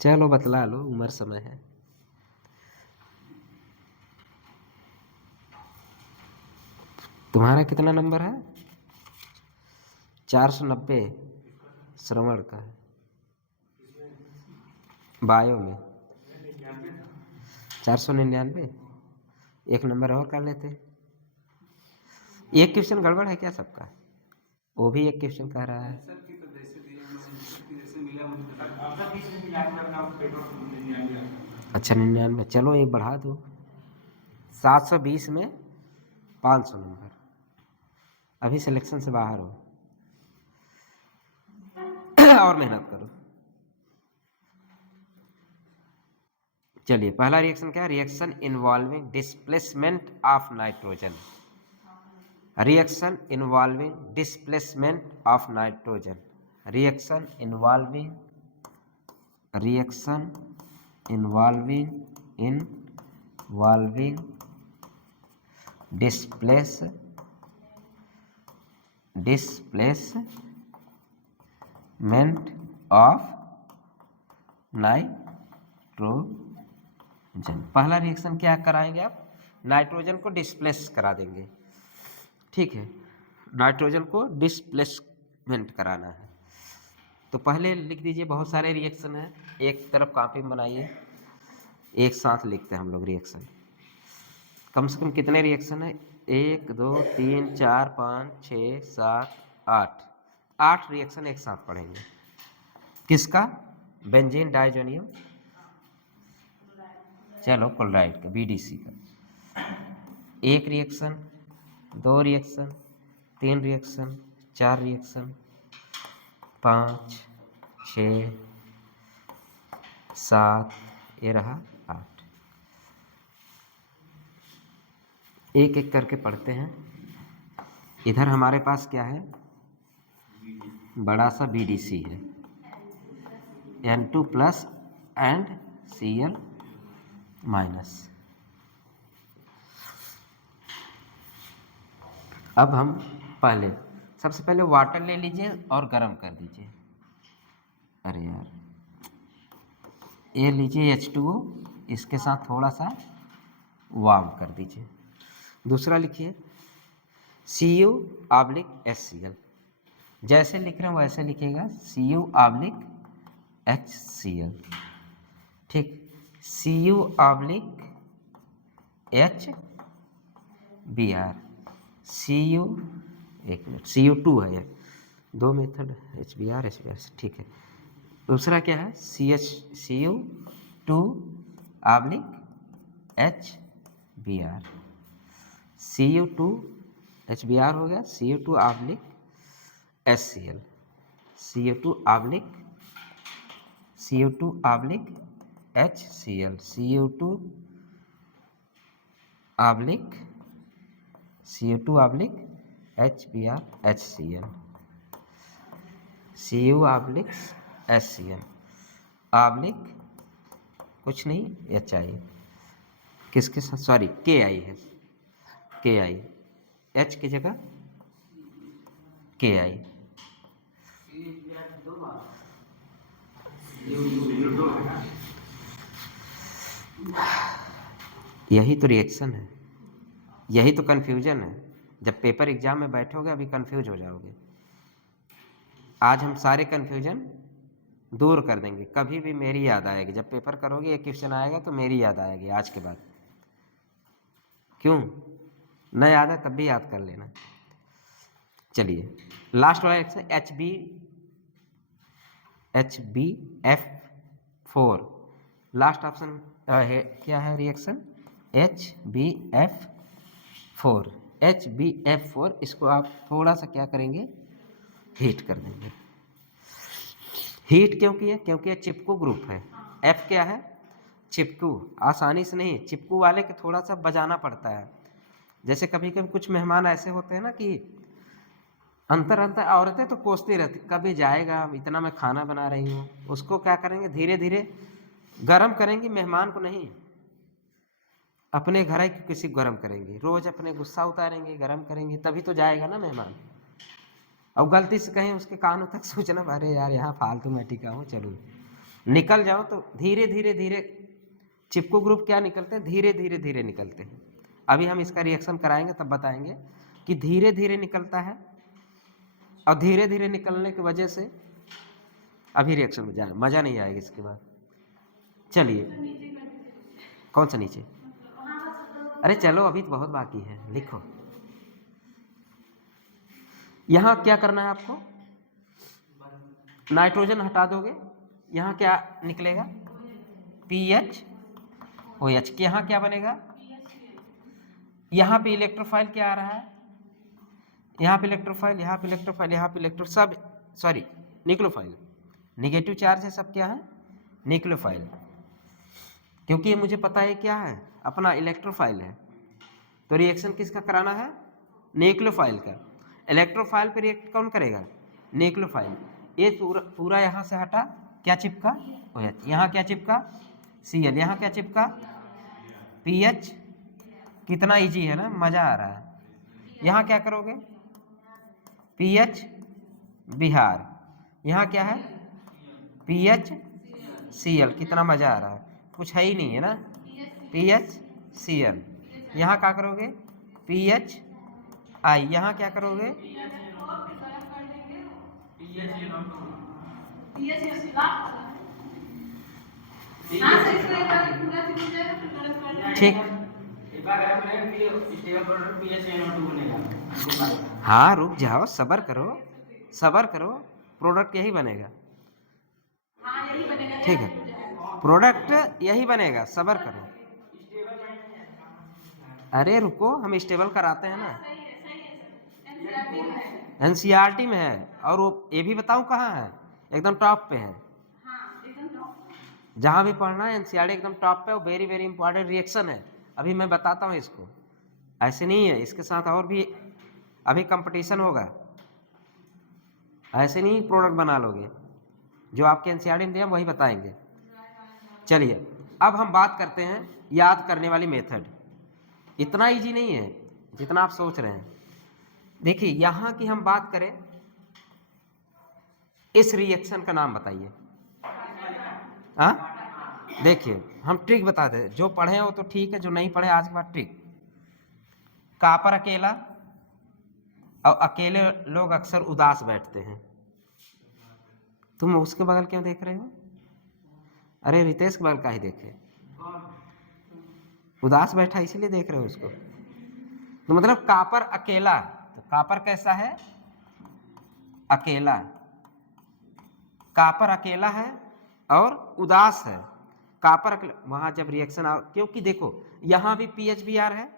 चलो बतला लो, उम्र समय है। तुम्हारा कितना नंबर है, 490 श्रवण का है, बायो में 499, एक नंबर और कर लेते। एक क्वेश्चन गड़बड़ है क्या सबका, वो भी एक क्वेश्चन कह रहा है। अच्छा 99, चलो एक बढ़ा दो, 720 में 500 नंबर, अभी सिलेक्शन से बाहर हो। और मेहनत करो। चलिए पहला रिएक्शन क्या है, reaction involving displacement of nitrogen, reaction involving displacement of nitrogen, reaction involving displacement of nitrogen. पहला रिएक्शन क्या कराएंगे आप, नाइट्रोजन को डिस्प्लेस करा देंगे, ठीक है, नाइट्रोजन को डिस्प्लेसमेंट कराना है। तो पहले लिख दीजिए, बहुत सारे रिएक्शन हैं, एक तरफ कॉपी में बनाइए, एक साथ लिखते हैं हम लोग रिएक्शन। कम से कम कितने रिएक्शन है, 1 2 3 4 5 6 7 8 रिएक्शन एक साथ पढ़ेंगे। किसका, बेंजीन डाइजोनियम, चलो क्लोराइड का, BDC का। एक रिएक्शन, 2 रिएक्शन, 3 रिएक्शन, 4 रिएक्शन, 5 6 7, ये रहा 8। एक एक करके पढ़ते हैं। इधर हमारे पास क्या है, बड़ा सा BDC है, N2 plus and Cl minus. अब हम सबसे पहले वाटर ले लीजिए और गर्म कर दीजिए। अरे यार, ये लीजिए H2O, इसके साथ थोड़ा सा वार्म कर दीजिए। दूसरा लिखिए Cu/HCl, जैसे लिख रहे हैं वैसे लिखिएगा, Cu/HCl, ठीक, Cu/HBr, एक मिनट, Cu2 है ये, 2 मेथड, HBr, ठीक है। दूसरा क्या है, Cu2/HBr, Cu2HBr हो गया, Cu2/HCl, Cu2/HCl, Cu2/HBr, HCl, Cu/HCl, oblique कुछ नहीं, HI, किसके साथ, सॉरी KI है, KI, H की जगह KI। यही तो रिएक्शन है, यही तो कन्फ्यूजन है। जब पेपर एग्जाम में बैठोगे अभी कंफ्यूज हो जाओगे। आज हम सारे कन्फ्यूजन दूर कर देंगे। कभी भी मेरी याद आएगी, जब पेपर करोगे एक क्वेश्चन आएगा तो मेरी याद आएगी आज के बाद। क्यों न याद है, तब भी याद कर लेना। चलिए लास्ट वाला एक्शन, HbF4, लास्ट ऑप्शन है, क्या है रिएक्शन, HbF4, इसको आप थोड़ा सा क्या करेंगे, हीट कर देंगे। हीट क्यों किया, क्योंकि ये चिपकू ग्रुप है। F क्या है, चिपकू, आसानी से नहीं, चिपकू वाले के थोड़ा सा बजाना पड़ता है। जैसे कभी कभी कुछ मेहमान ऐसे होते हैं ना कि अंतर औरतें तो कोसती रहती, कभी जाएगा, इतना मैं खाना बना रही हूँ, उसको क्या करेंगे, धीरे धीरे गर्म करेंगे, मेहमान को नहीं, अपने घर की किसी को गर्म करेंगे, रोज अपने गुस्सा उतारेंगे, गर्म करेंगे, तभी तो जाएगा ना मेहमान। और गलती से कहीं उसके कानों तक सोचना, अरे यार यहाँ फालतू मैं टिका हूँ, चलो निकल जाओ, तो धीरे धीरे धीरे चिपकू ग्रुप क्या निकलते हैं, धीरे धीरे धीरे निकलते हैं। अभी हम इसका रिएक्शन कराएंगे तब बताएंगे कि धीरे धीरे निकलता है, और धीरे धीरे निकलने की वजह से अभी रिएक्शन में जाए मजा नहीं आएगा इसके बाद। चलिए, कौन सा नीचे, अरे चलो अभी तो बहुत बाकी है, लिखो। यहाँ क्या करना है आपको, नाइट्रोजन हटा दोगे, यहाँ क्या निकलेगा, PHOH। यहाँ क्या बनेगा, यहाँ पे इलेक्ट्रोफाइल क्या आ रहा है, यहाँ पे इलेक्ट्रोफाइल, यहाँ पे इलेक्ट्रोफाइल, यहाँ पे इलेक्ट्रो सब सॉरी न्यूक्लियोफाइल, नेगेटिव चार्ज है सब, क्या है, न्यूक्लियोफाइल। क्योंकि ये मुझे पता है क्या है, अपना इलेक्ट्रोफाइल है, तो रिएक्शन किसका कराना है, न्यूक्लियोफाइल का। इलेक्ट्रोफाइल पे रिएक्ट कौन करेगा, न्यूक्लियोफाइल। ये पूरा यहाँ से हटा, क्या चिपका, OH। यहाँ क्या चिपका, Cl। यहाँ क्या चिपका, PH। कितना इजी है ना, मजा आ रहा है। यहाँ क्या करोगे, PH बिहार। यहाँ क्या है, PHCl। कितना मजा आ रहा है, कुछ है ही नहीं है ना, PHCl। यहाँ क्या करोगे, PHI। यहाँ क्या करोगे, ठीक। हाँ रुक जाओ, सबर करो, सबर करो, प्रोडक्ट यही बनेगा, ठीक है, प्रोडक्ट यही बनेगा, सबर करो। अरे रुको, हम स्टेबल कराते हैं ना, NCERT में है। और वो ये भी बताऊं कहाँ है, एकदम टॉप पे है, जहाँ भी पढ़ना है NCERT एकदम टॉप पे। वो वेरी वेरी इंपॉर्टेंट रिएक्शन है, अभी मैं बताता हूँ इसको, ऐसे नहीं है, इसके साथ और भी अभी कंपटीशन होगा, ऐसे नहीं प्रोडक्ट बना लोगे, जो आपके NCERT में दिया वही बताएंगे। चलिए अब हम बात करते हैं याद करने वाली मेथड। इतना इजी नहीं है जितना आप सोच रहे हैं। देखिए यहाँ की हम बात करें, इस रिएक्शन का नाम बताइए। हाँ देखिए हम ट्रिक बता दें, जो पढ़े हो तो ठीक है, जो नहीं पढ़े आज के बाद ट्रिक। कॉपर अकेला, और अकेले लोग अक्सर उदास बैठते हैं। तुम उसके बगल क्यों देख रहे हो, अरे रितेश के बगल का ही देखे, उदास बैठा इसलिए देख रहे हो उसको। तो मतलब कॉपर अकेला, तो कॉपर कैसा है, अकेला, कॉपर अकेला है और उदास है। कॉपर वहां जब रिएक्शन क्योंकि देखो यहाँ भी PHBr है,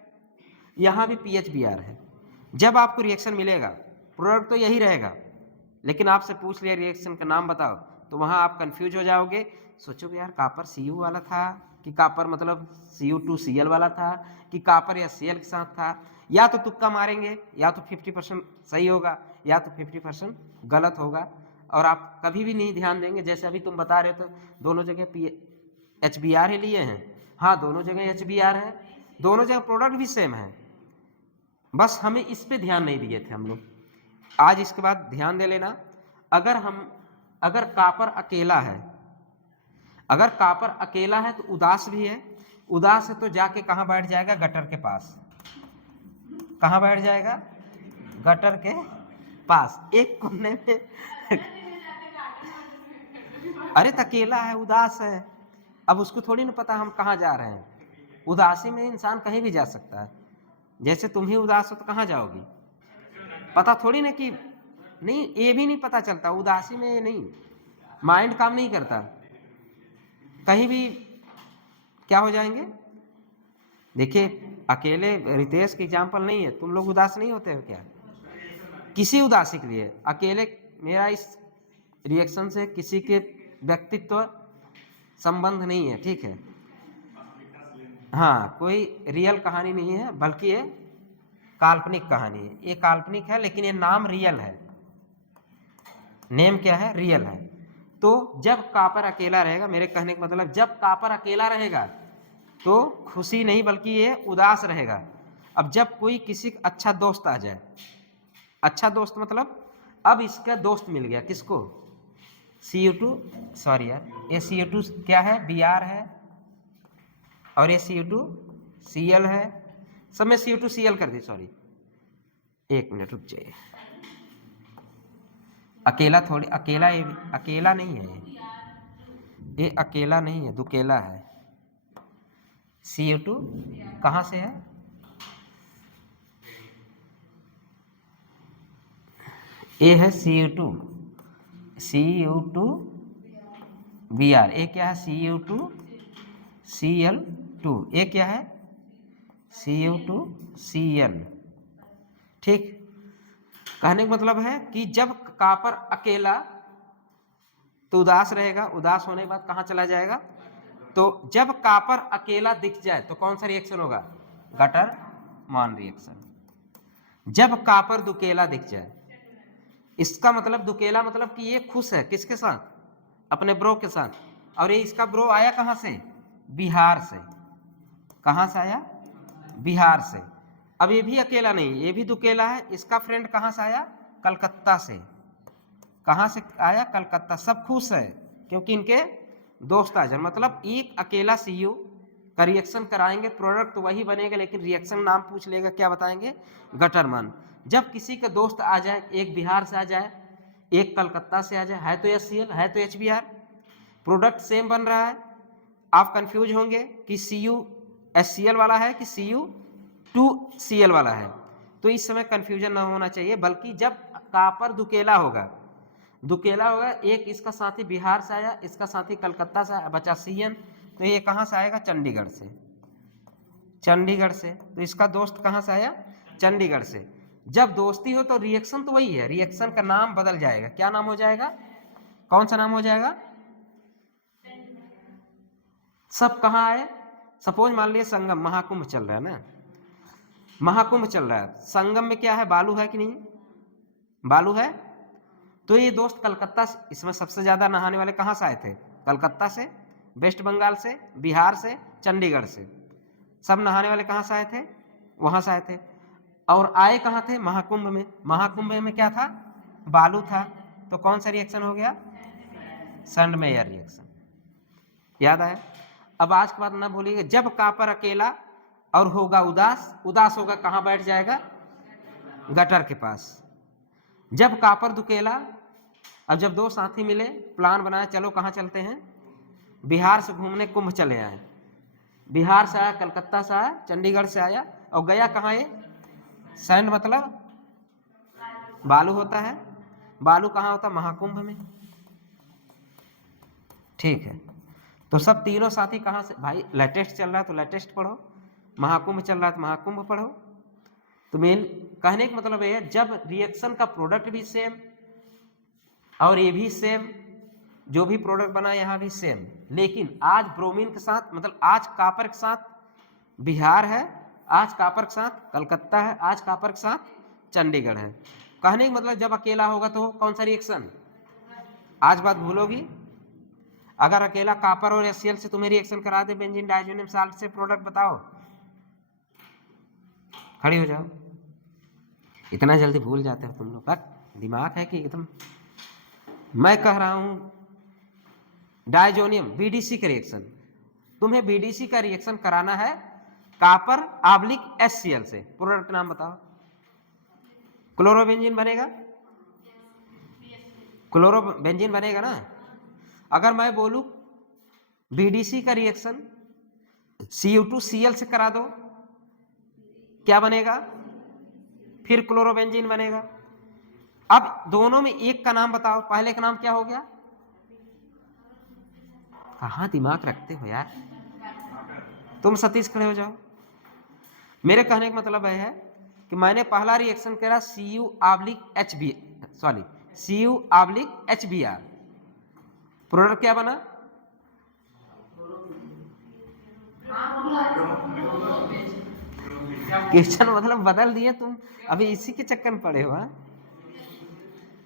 यहाँ भी PHBr है। जब आपको रिएक्शन मिलेगा, प्रोडक्ट तो यही रहेगा, लेकिन आपसे पूछ लिया रिएक्शन का नाम बताओ, तो वहां आप कंफ्यूज हो जाओगे, सोचोगे यार कॉपर Cu वाला था कि कॉपर मतलब Cu2Cl वाला था कि कॉपर या Cl के साथ था। या तो तुक्का मारेंगे, या तो 50% सही होगा, या तो 50% गलत होगा, और आप कभी भी नहीं ध्यान देंगे। जैसे अभी तुम बता रहे हो तो दोनों जगह HBr ही लिए हैं, हाँ दोनों जगह HBr है, दोनों जगह प्रोडक्ट भी सेम है, बस हमें इस पे ध्यान नहीं दिए थे हम लोग। आज इसके बाद ध्यान दे लेना। अगर कॉपर अकेला है, अगर कॉपर अकेला है तो उदास भी है, उदास है तो जाके कहाँ बैठ जाएगा, गटर के पास। कहाँ बैठ जाएगा, गटर के पास, एक कोने में अरे अकेला है, उदास है, अब उसको थोड़ी ना पता हम कहाँ जा रहे हैं। उदासी में इंसान कहीं भी जा सकता है, जैसे तुम ही उदास हो तो कहाँ जाओगी, पता थोड़ी ना कि नहीं, ये भी नहीं पता चलता उदासी में, नहीं माइंड काम नहीं करता, कहीं भी क्या हो जाएंगे। देखिए अकेले रितेश की एग्जाम्पल नहीं है, तुम लोग उदास नहीं होते हो क्या, किसी उदासी के लिए। अकेले मेरा इस रिएक्शन से किसी के व्यक्तित्व संबंध नहीं है, ठीक है, हाँ कोई रियल कहानी नहीं है, बल्कि ये काल्पनिक कहानी है। ये काल्पनिक है लेकिन ये नाम रियल है, नेम क्या है, रियल है। तो जब कॉपर अकेला रहेगा, मेरे कहने का मतलब जब कॉपर अकेला रहेगा तो खुशी नहीं बल्कि ये उदास रहेगा। अब जब कोई किसी अच्छा दोस्त आ जाए, अच्छा दोस्त मतलब अब इसका दोस्त मिल गया, किसको, Cu2, सॉरी यार ये Cu2 क्या है, Br है, और ये Cu2Cl है, सब में Cu2Cl कर दी, सॉरी एक मिनट रुक जाइए। अकेला थोड़ी, अकेला ये अकेला नहीं है, ये अकेला नहीं है, दुकेला है। Cu2 कहाँ से है, ये है Cu2, Cu2Br, ये क्या है Cu2Cl2, ये क्या है Cu2Cl। ठीक, कहने का मतलब है कि जब कॉपर अकेला तो उदास रहेगा, उदास होने के बाद कहाँ चला जाएगा, तो जब कॉपर अकेला दिख जाए तो कौन सा रिएक्शन होगा, गटरमान रिएक्शन। जब कॉपर दुकेला दिख जाए, इसका मतलब दुकेला मतलब कि ये खुश है किसके साथ, अपने ब्रो के साथ, और ये इसका ब्रो आया कहाँ से, बिहार से। कहाँ से आया, बिहार से। अब ये भी अकेला नहीं, ये भी दुकेला है, इसका फ्रेंड कहाँ से आया, कलकत्ता से। कहाँ से आया, कलकत्ता। सब खुश है क्योंकि इनके दोस्त आ जाए, मतलब एक अकेला Cu का रिएक्शन कराएंगे, प्रोडक्ट तो वही बनेगा लेकिन रिएक्शन नाम पूछ लेगा, क्या बताएंगे, गटरमान। जब किसी का दोस्त आ जाए, एक बिहार से आ जाए, एक कलकत्ता से आ जाए, है तो HCl है तो HBr, प्रोडक्ट सेम बन रहा है, आप कंफ्यूज होंगे कि Cu HCl वाला है कि Cu2Cl वाला है, तो इस समय कंफ्यूजन ना होना चाहिए, बल्कि जब कॉपर दुकेला होगा, एक इसका साथी बिहार से आया, इसका साथी कलकत्ता से आया, बचा Cn, तो ये कहाँ से आएगा, चंडीगढ़ से। तो इसका दोस्त कहाँ से आया, चंडीगढ़ से। जब दोस्ती हो तो रिएक्शन तो वही है, रिएक्शन का नाम बदल जाएगा, क्या नाम हो जाएगा, कौन सा नाम हो जाएगा। सब कहाँ आए, सपोज मान लिया संगम, महाकुंभ चल रहा है ना, महाकुंभ चल रहा है, संगम में क्या है, बालू है कि नहीं, बालू है, तो ये दोस्त कलकत्ता से, इसमें सबसे ज्यादा नहाने वाले कहाँ से आए थे, कलकत्ता से, वेस्ट बंगाल से, बिहार से, चंडीगढ़ से, सब नहाने वाले कहाँ से आए थे, वहां से आए थे, और आए कहाँ थे, महाकुंभ में। महाकुंभ में क्या था, बालू था, तो कौन सा रिएक्शन हो गया, सैंडमेयर रिएक्शन। याद आया। अब आज के बाद ना भूलिएगा, जब कॉपर अकेला और होगा उदास, उदास होगा कहाँ बैठ जाएगा, गटर के पास। जब कॉपर दुकेला, अब जब दो साथी मिले, प्लान बनाया, चलो कहाँ चलते हैं, बिहार से घूमने कुंभ चले आए, बिहार से आया, कलकत्ता से आया, चंडीगढ़ से आया, और गया कहाँ, ये सैंड मतलब बालू होता है, बालू कहाँ होता है, महाकुंभ में। ठीक है, तो सब तीनों साथी कहाँ से, भाई लेटेस्ट चल रहा है तो लेटेस्ट पढ़ो, महाकुंभ चल रहा है तो महाकुंभ पढ़ो। तो मेन कहने का मतलब है, जब रिएक्शन का प्रोडक्ट भी सेम और ये भी सेम, जो भी प्रोडक्ट बना यहाँ भी सेम, लेकिन आज ब्रोमीन के साथ, मतलब आज कॉपर के साथ बिहार है, आज कॉपर के साथ कलकत्ता है, आज कॉपर के साथ चंडीगढ़ है। कहने का मतलब जब अकेला होगा तो कौन सा रिएक्शन, आज बात भूलोगी। अगर अकेला कॉपर और HCl से तुम्हें रिएक्शन करा दे बेंजीन डाइजोनियम साल्ट से, प्रोडक्ट बताओ, खड़ी हो जाओ। इतना जल्दी भूल जाते हो तुम लोग, दिमाग है कि एकदम। मैं कह रहा हूं डाइजोनियम BDC का रिएक्शन, तुम्हें BDC का रिएक्शन कराना है कॉपर आब्लिक HCl से, प्रोडक्ट नाम बताओ। क्लोरोबेंजीन बनेगा, क्लोरोबेंजीन बनेगा ना। अगर मैं बोलूं BDC का रिएक्शन Cu2Cl से करा दो, क्या बनेगा, फिर क्लोरोबेंजीन बनेगा। अब दोनों में एक का नाम बताओ, पहले का नाम क्या हो गया, कहाँ दिमाग रखते हो यार तुम, सतीश खड़े हो जाओ। मेरे कहने का मतलब है कि मैंने पहला रिएक्शन करा Cu-HBr, प्रोडक्ट क्या बना, क्वेश्चन मतलब बदल दिए तुम, अभी इसी के चक्कर में पड़े हो।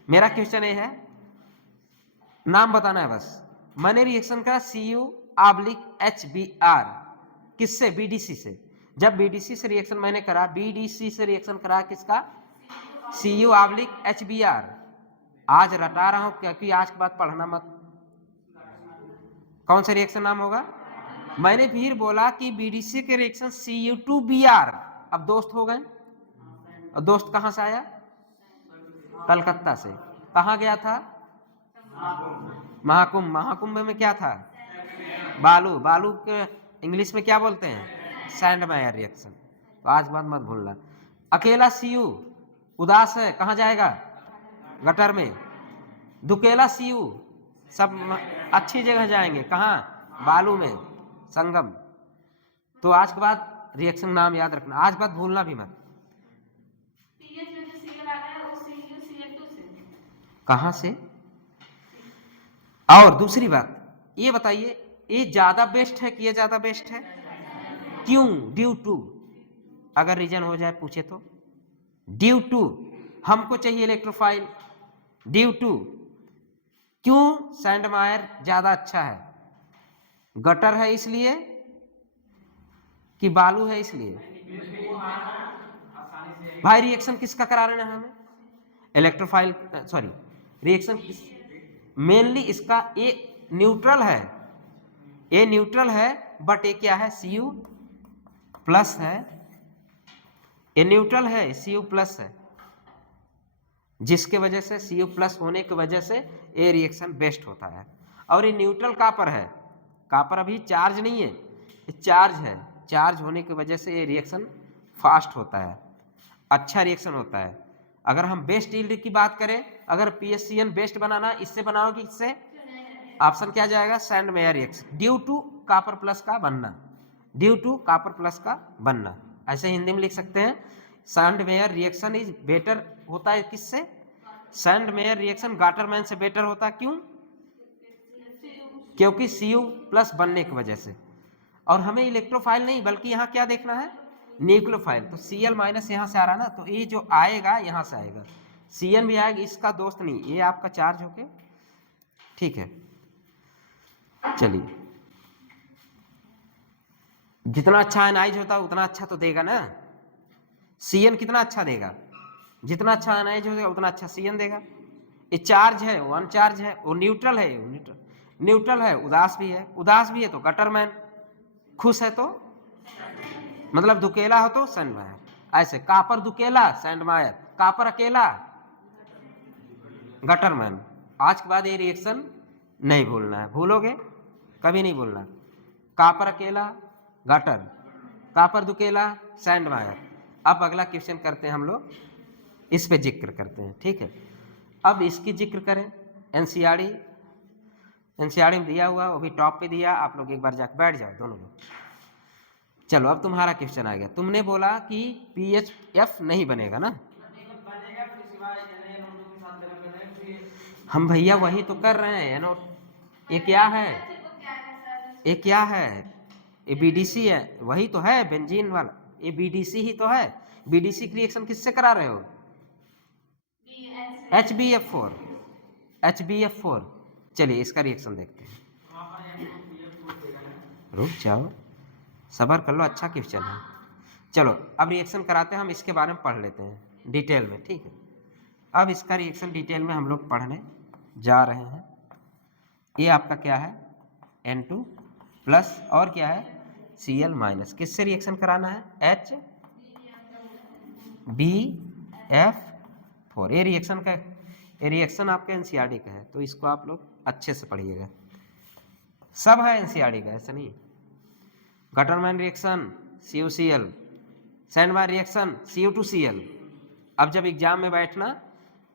मेरा क्वेश्चन ये है, नाम बताना है बस। मैंने रिएक्शन करा Cu-HBr, किससे, BDC से। जब BDC से रिएक्शन मैंने करा, BDC से रिएक्शन करा किसका, Cu-HBr। आज रटा रहा हूं क्योंकि आज के बाद पढ़ना मत, कौन सा रिएक्शन नाम होगा। मैंने फिर बोला कि BDC के रिएक्शन Cu2Br, अब दोस्त हो गए, और दोस्त कहां से आया, कलकत्ता से। कहां गया था, महाकुंभ। महाकुंभ में क्या था, बालू, बालू के इंग्लिश में क्या बोलते हैं, सैंडमेयर रिएक्शन। तो आज बात मत भूलना। अकेला Cu उदास है, कहां जाएगा, गटर में। दुकेला Cu सब अच्छी जगह जाएंगे, कहाँ? बालू में, संगम। तो आज के बाद रिएक्शन नाम याद रखना, आज बात भूलना भी मत। कहाँ से? और दूसरी बात ये बताइए, ये ज्यादा बेस्ट है कि ये ज्यादा बेस्ट है? क्यों? ड्यू टू, अगर रीजन हो जाए पूछे तो ड्यू टू, हमको चाहिए इलेक्ट्रोफाइल, ड्यू टू। क्यों सैंडमायर ज्यादा अच्छा है? गटर है इसलिए कि बालू है इसलिए? भाई रिएक्शन किसका करा रहे हैं हमें? इलेक्ट्रोफाइल, सॉरी रिएक्शन किस, मेनली इसका ए न्यूट्रल है, ए न्यूट्रल है, बट ये क्या है? Cu प्लस है, ए न्यूट्रल है, Cu प्लस है, जिसके वजह से Cu प्लस होने की वजह से ये रिएक्शन बेस्ट होता है। और ये न्यूट्रल कॉपर है, कॉपर अभी चार्ज नहीं है, ये चार्ज है, चार्ज होने की वजह से ये रिएक्शन फास्ट होता है, अच्छा रिएक्शन होता है। अगर हम बेस्ट यील्ड की बात करें, अगर PHCN बेस्ट बनाना, इससे बनाओ कि इससे, ऑप्शन क्या जाएगा? Sandmeyer reaction, due to copper plus का बनना, ड्यू टू कॉपर प्लस का बनना। ऐसे हिंदी में लिख सकते हैं, सैंडमेयर रिएक्शन इज बेटर होता है किससे? सैंडमेयर रिएक्शन गाटरमैन से बेटर होता है। क्यों? क्योंकि Cu प्लस बनने की वजह से। और हमें इलेक्ट्रोफाइल नहीं बल्कि यहाँ क्या देखना है? न्यूक्लियोफाइल। तो Cl माइनस यहाँ से आ रहा है ना, तो ये जो आएगा यहाँ से आएगा, Cn भी आएगा, इसका दोस्त नहीं, ये आपका चार्ज होके, ठीक है। चलिए, जितना अच्छा एनाइज होता है उतना अच्छा तो देगा ना, Cn कितना अच्छा देगा? जितना अच्छा एनाइज होगा उतना अच्छा Cn देगा। ये चार्ज है, वो अनचार्ज है, वो न्यूट्रल है, वो न्यूट्रल है, उदास भी है, उदास भी है तो गटरमैन, खुश है तो मतलब दुकेला हो तो सैंडमायर। ऐसे कॉपर दुकेला सैंडमायर, कॉपर अकेला गटरमैन। आज के बाद ये रिएक्शन नहीं भूलना है, भूलोगे कभी नहीं भूलना। कॉपर अकेला गटर, कॉपर दुकेला सैंडमायर। अब अगला क्वेश्चन करते हैं हम लोग, इस पे जिक्र करते हैं, ठीक है। अब इसकी जिक्र करें, एनसीईआरटी में दिया हुआ, वो भी टॉप पे दिया, आप लोग एक बार जाकर बैठ जाओ दोनों लोग। चलो अब तुम्हारा क्वेश्चन आ गया, तुमने बोला कि PHF नहीं बनेगा ना, हम भैया वही तो कर रहे हैं। NO ये क्या है? ये क्या है? ये BDC है, वही तो है बेंजीन वाला, ये BDC ही तो है। BDC की रिएक्शन किससे करा रहे हो? HbF4, HbF4। चलिए इसका रिएक्शन देखते हैं, रुक जाओ सबर कर लो, अच्छा क्वेश्चन है। चलो अब रिएक्शन कराते हैं, हम इसके बारे में पढ़ लेते हैं डिटेल में, ठीक है। अब इसका रिएक्शन डिटेल में हम लोग पढ़ने जा रहे हैं। ये आपका क्या है? N2 प्लस और क्या है? Cl minus. किससे रिएक्शन कराना है? HbF4। ये रिएक्शन का, ये रिएक्शन आपके एनसीईआरटी का है, तो इसको आप लोग अच्छे से पढ़िएगा, सब है एनसीईआरटी का, ऐसा नहीं। Gattermann reaction CuCl, Sandmeyer reaction Cu2Cl। अब जब एग्जाम में बैठना,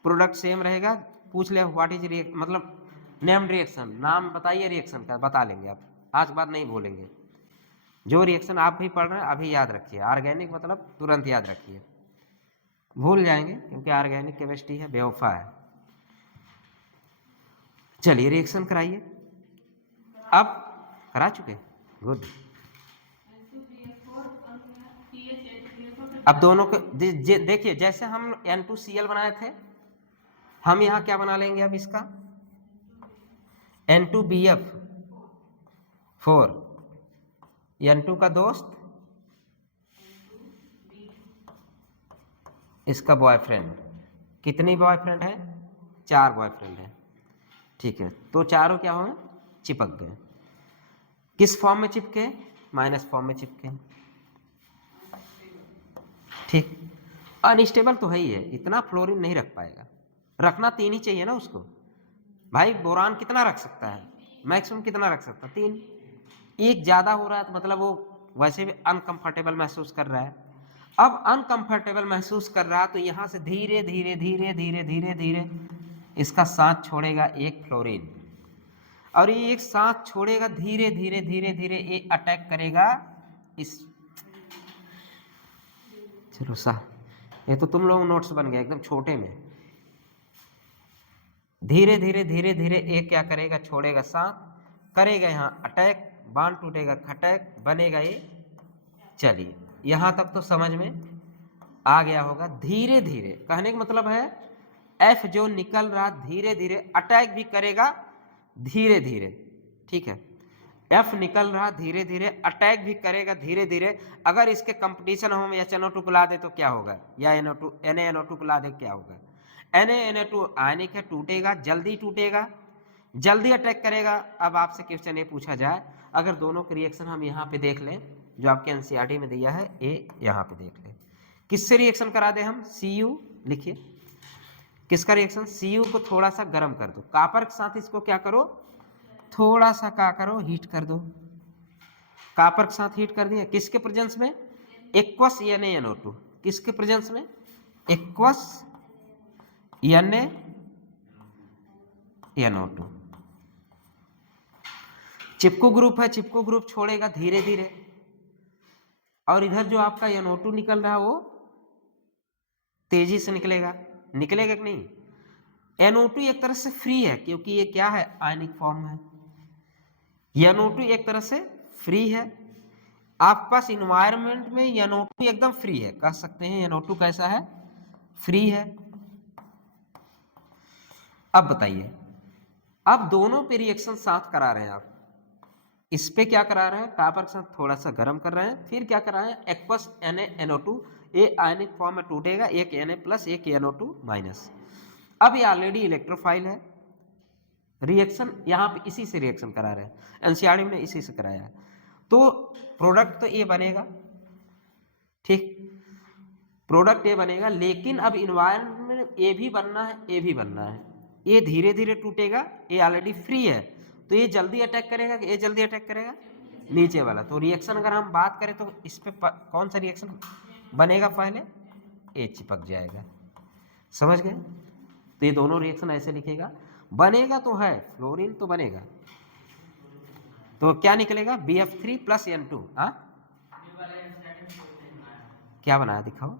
प्रोडक्ट सेम रहेगा, पूछ ले व्हाट इज मतलब नेम्ड रिएक्शन, नाम बताइए रिएक्शन का, बता लेंगे आप, आज बात नहीं भूलेंगे। जो रिएक्शन आप भी पढ़ रहे हैं अभी याद रखिए, ऑर्गेनिक मतलब तुरंत याद रखिए, भूल जाएंगे क्योंकि ऑर्गेनिक केमिस्ट्री है, बेवफा है। चलिए रिएक्शन कराइए। अब करा चुके, गुड। अब दोनों को देखिए, जैसे हम N2Cl बनाए थे, हम यहाँ क्या बना लेंगे अब इसका? N2BF4, N2 का दोस्त, इसका बॉयफ्रेंड। कितनी बॉयफ्रेंड है? 4 बॉयफ्रेंड है, ठीक है। तो चारों क्या हुए? चिपक गए। किस फॉर्म में चिपके? माइनस फॉर्म में चिपके, ठीक। अनस्टेबल तो है ही है, इतना फ्लोरीन नहीं रख पाएगा, रखना 3 ही चाहिए ना उसको। भाई बोरान कितना रख सकता है? मैक्सिमम कितना रख सकता है? 3। एक ज़्यादा हो रहा है तो मतलब वो वैसे भी अनकंफर्टेबल महसूस कर रहा है। अब अनकंफर्टेबल महसूस कर रहा है तो यहाँ से धीरे धीरे धीरे धीरे धीरे धीरे इसका साथ छोड़ेगा एक फ्लोरीन, और ये एक साथ छोड़ेगा, धीरे धीरे धीरे धीरे ये अटैक करेगा इस, चलो सा, ये तो तुम लोग नोट्स बन गए एकदम छोटे में। धीरे धीरे धीरे धीरे ये क्या करेगा, छोड़ेगा साथ, करेगा यहाँ अटैक, बांड टूटेगा खटैक, बनेगा ये। चलिए यहाँ तक तो समझ में आ गया होगा। धीरे धीरे कहने का मतलब है एफ जो निकल रहा धीरे धीरे अटैक भी करेगा धीरे धीरे, ठीक है। एफ निकल रहा धीरे धीरे अटैक भी करेगा धीरे धीरे। अगर इसके कंपटीशन हम HNO2 को ला दे तो क्या होगा, या NaNO2 को ला दे क्या होगा। Na-Na2 आयनिक है, टूटेगा, जल्दी टूटेगा, जल्दी अटैक करेगा। अब आपसे क्वेश्चन ये पूछा जाए, अगर दोनों के रिएक्शन हम यहाँ पे देख लें जो आपके NCERT में दिया है, ये यहाँ पे देख लें, किससे रिएक्शन करा दे हम, Cu लिखिए, किसका रिएक्शन, Cu को थोड़ा सा गर्म कर दो, कॉपर के साथ इसको क्या करो, थोड़ा सा क्या करो, हीट कर दो। कॉपर के साथ हीट कर दिया, किसके प्रेजेंस में, एक्वस NaNO2, किसके प्रेजेंस में, एक्वस NaNO2। चिपको ग्रुप है, चिपको ग्रुप छोड़ेगा धीरे धीरे, और इधर जो आपका NO2 निकल रहा है वो तेजी से निकलेगा, निकलेगा कि नहीं। NO2 एक तरह से फ्री है क्योंकि ये क्या है, आयनिक फॉर्म है। NO2 एक तरह से फ्री है, आपके पास इन्वायरमेंट में NO2 एकदम फ्री है, कह सकते हैं NO2 कैसा है, फ्री है। अब बताइए, अब दोनों पे रिएक्शन साथ करा रहे हैं आप, इस पे क्या करा रहे हैं, कॉपर के साथ थोड़ा सा गर्म कर रहे हैं, फिर क्या करा रहे हैं, एक्वस NaNO2, ये आयनिक फॉर्म में टूटेगा, एक Na प्लस एक NO2 माइनस। अब ये ऑलरेडी इलेक्ट्रोफाइल है, रिएक्शन यहाँ पे इसी से रिएक्शन करा रहे हैं, NCERT ने इसी से कराया है, तो प्रोडक्ट तो ये बनेगा, ठीक, प्रोडक्ट ये बनेगा। लेकिन अब इन्वायरमेंट ए भी बनना है, ए भी बनना है, ये धीरे धीरे टूटेगा, ये ऑलरेडी फ्री है, तो ये जल्दी अटैक करेगा, ये जल्दी अटैक करेगा नीचे वाला। तो रिएक्शन अगर हम बात करें तो इस पे कौन सा रिएक्शन बनेगा, पहले ए चिपक जाएगा, समझ गए। तो ये दोनों रिएक्शन ऐसे लिखेगा, बनेगा तो है फ्लोरीन तो बनेगा, तो क्या निकलेगा, BF3 प्लस N2। हाँ क्या बनाया दिखाओ,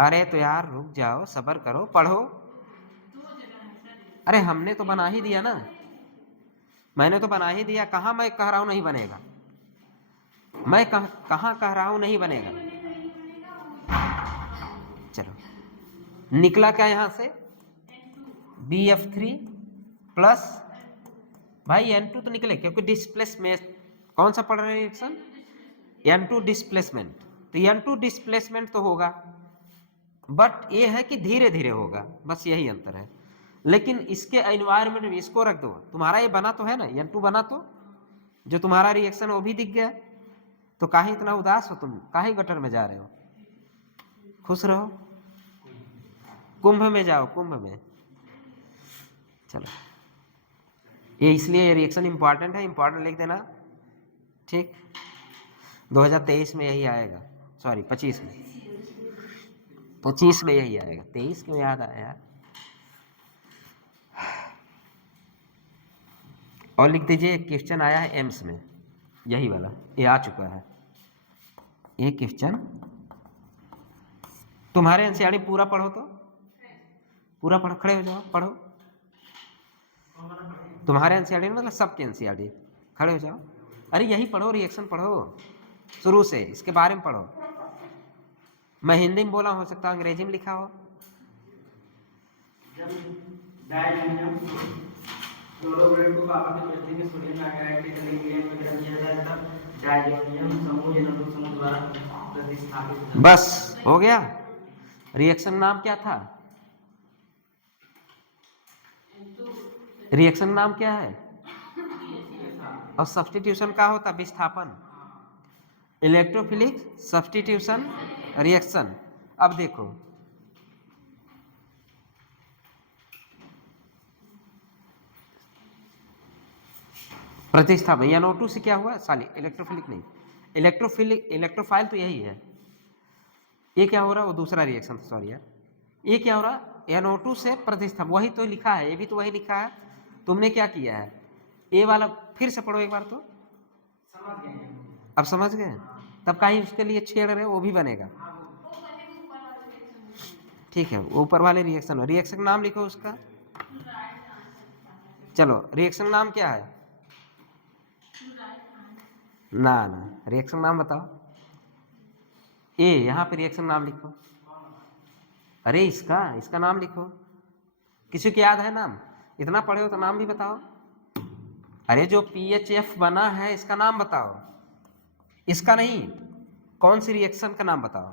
अरे तो यार रुक जाओ, सब्र करो, पढ़ो। अरे हमने तो बना ही दिया ना, मैंने तो बना ही दिया, कहाँ मैं कह रहा हूं नहीं बनेगा, मैं कहाँ कह रहा हूं नहीं बनेगा। चलो निकला क्या यहां से, BF3 प्लस, भाई N2 तो निकले क्योंकि डिस्प्लेसमेंट, कौन सा पढ़ रहे हैं रिएक्शन, N2 डिस्प्लेसमेंट, तो N2 डिस्प्लेसमेंट तो होगा, बट ये है कि धीरे धीरे होगा, बस यही अंतर है। लेकिन इसके एनवायरनमेंट में इसको रख दो, तुम्हारा ये बना तो है ना, N2 बना, तो जो तुम्हारा रिएक्शन वो भी दिख गया, तो काहे इतना उदास हो तुम, काहे गटर में जा रहे हो, खुश रहो, कुंभ में जाओ, कुंभ में। चलो ये इसलिए ये रिएक्शन इंपॉर्टेंट है, इंपॉर्टेंट लिख देना, ठीक। 2023 में यही आएगा, सॉरी 25 में, 25 में यही आएगा, 23 क्यों याद आया यार। और लिख दीजिए, क्वेश्चन आया है एम्स में, यही वाला ये आ चुका है, ये क्वेश्चन तुम्हारे NCERT पूरा पढ़ो, तो पूरा पढ़ो, खड़े हो जाओ पढ़ो, तुम्हारे NCERT मतलब सबके NCERT, खड़े हो जाओ, अरे यही पढ़ो, रिएक्शन पढ़ो शुरू से, इसके बारे में पढ़ो। मैं हिंदी में बोला, हो सकता अंग्रेजी में लिखा हो। बस हो गया। रिएक्शन नाम क्या था, रिएक्शन नाम क्या है, और सब्स्टिट्यूशन का होता विस्थापन, इलेक्ट्रोफिलिक सब्स्टिट्यूशन रिएक्शन। अब देखो प्रतिस्थापन, NO2 से क्या हुआ, सॉरी इलेक्ट्रोफिलिक नहीं, इलेक्ट्रोफिलिक, इलेक्ट्रोफाइल तो यही है, ये क्या हो रहा है, वो दूसरा रिएक्शन, सॉरी यार, ये क्या हो रहा है, NO2 से प्रतिस्थापन, वही तो लिखा है, ये भी तो वही लिखा है। तुमने क्या किया है, ये वाला फिर से पढ़ो एक बार तो। अब समझ गए? तब कहीं उसके लिए छेड़ रहे वो भी बनेगा। ठीक है, ऊपर वाले रिएक्शन, रिएक्शन नाम लिखो उसका। चलो रिएक्शन नाम क्या है? ना ना, रिएक्शन नाम बताओ। ए, यहाँ पे रिएक्शन नाम लिखो। अरे इसका नाम लिखो। किसी को याद है नाम? इतना पढ़े हो तो नाम भी बताओ। अरे जो PHF बना है इसका नाम बताओ, इसका नहीं, कौन सी रिएक्शन का नाम बताओ।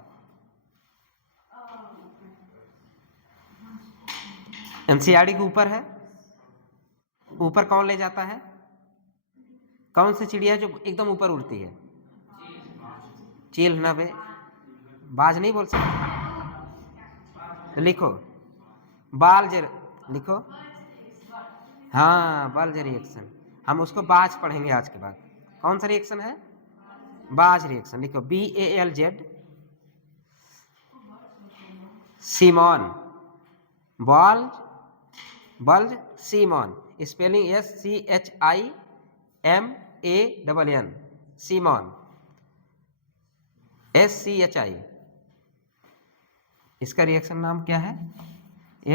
NCERT के ऊपर है, ऊपर कौन ले जाता है? कौन सी चिड़िया जो एकदम ऊपर उड़ती है? चील ना बे, बाज नहीं बोल सकते। तो लिखो बाल्ज, लिखो। हाँ, बल्ज रिएक्शन, हम उसको बाज पढ़ेंगे आज के बाद। कौन सा रिएक्शन है? बाज रिएक्शन। लिखो BALZ, Simon, bulge, bulge Simon, spelling SCHIMANN, Simon, SCHI। इसका रिएक्शन नाम क्या है?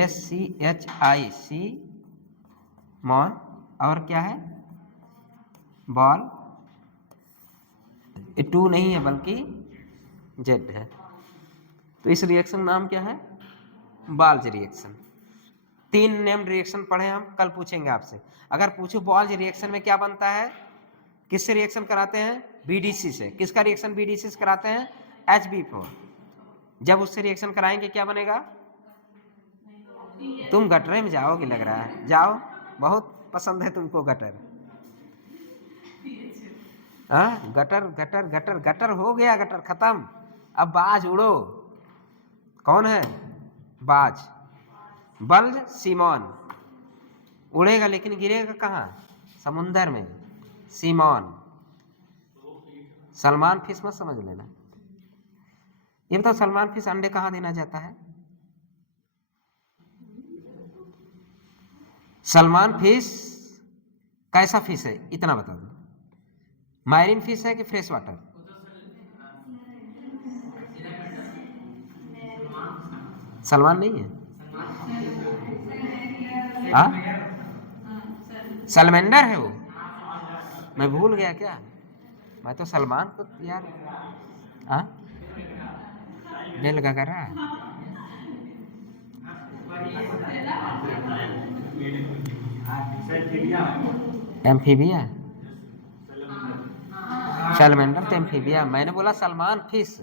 SCHI, सीमॉन, और क्या है? बॉल, 2 नहीं है बल्कि Z है। तो इस रिएक्शन नाम क्या है? बाल्ज रिएक्शन। 3 नेम्ड रिएक्शन पढ़े हम, कल पूछेंगे आपसे। अगर पूछो बाल्ज रिएक्शन में क्या बनता है, किससे रिएक्शन कराते हैं? BDC से। किसका रिएक्शन BDC से कराते हैं? HB4। जब उससे रिएक्शन कराएंगे क्या बनेगा? तुम गटरे में जाओगे लग रहा है, जाओ, बहुत पसंद है तुमको गटर। हाँ, गटर गटर गटर गटर हो गया, गटर खत्म। अब बाज उड़ो। कौन है बाज? बल्ज सीमॉन, उड़ेगा लेकिन गिरेगा कहाँ? समुंदर में। सीमॉन, सलमान फिश मत समझ लेना। ये बताओ सलमान फिश अंडे कहाँ देना चाहता है? सलमान फिश कैसा फिश है इतना बता दो। मैरीन फिश है कि फ्रेश वाटर? सलमान नहीं है? हाँ, सलमेंडर है वो। मैं भूल गया क्या? मैं तो सलमान को यार, हाँ, बेल गगरा, एम्फीबिया, सलमेंडर तो एम्फीबिया। मैंने बोला सलमान फिश।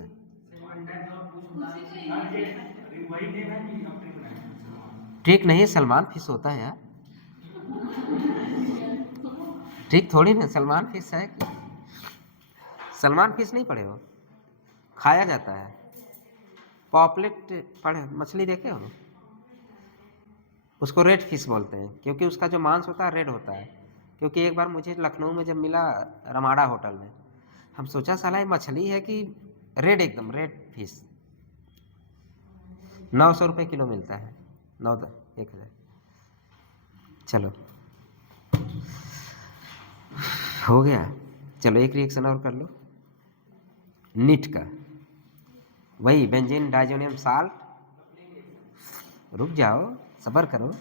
ट्रिक नहीं, सलमान फिश होता है यार, ट्रिक थोड़ी ना। सलमान फिश है कि सलमान फिश नहीं पढ़े हो? खाया जाता है। पॉपलेट पढ़े, मछली देखे हो? उसको रेड फिश बोलते हैं क्योंकि उसका जो मांस होता है रेड होता है। क्योंकि एक बार मुझे लखनऊ में जब मिला रमाड़ा होटल में, हम सोचा साला ये मछली है कि रेड, एकदम रेड फिश। 900 रुपये किलो मिलता है, 9-10-1000। चलो हो गया। चलो एक रिएक्शन और कर लो, नीट का, वही बेंजीन डाइजोनियम साल्ट। रुक जाओ, सब्र करो,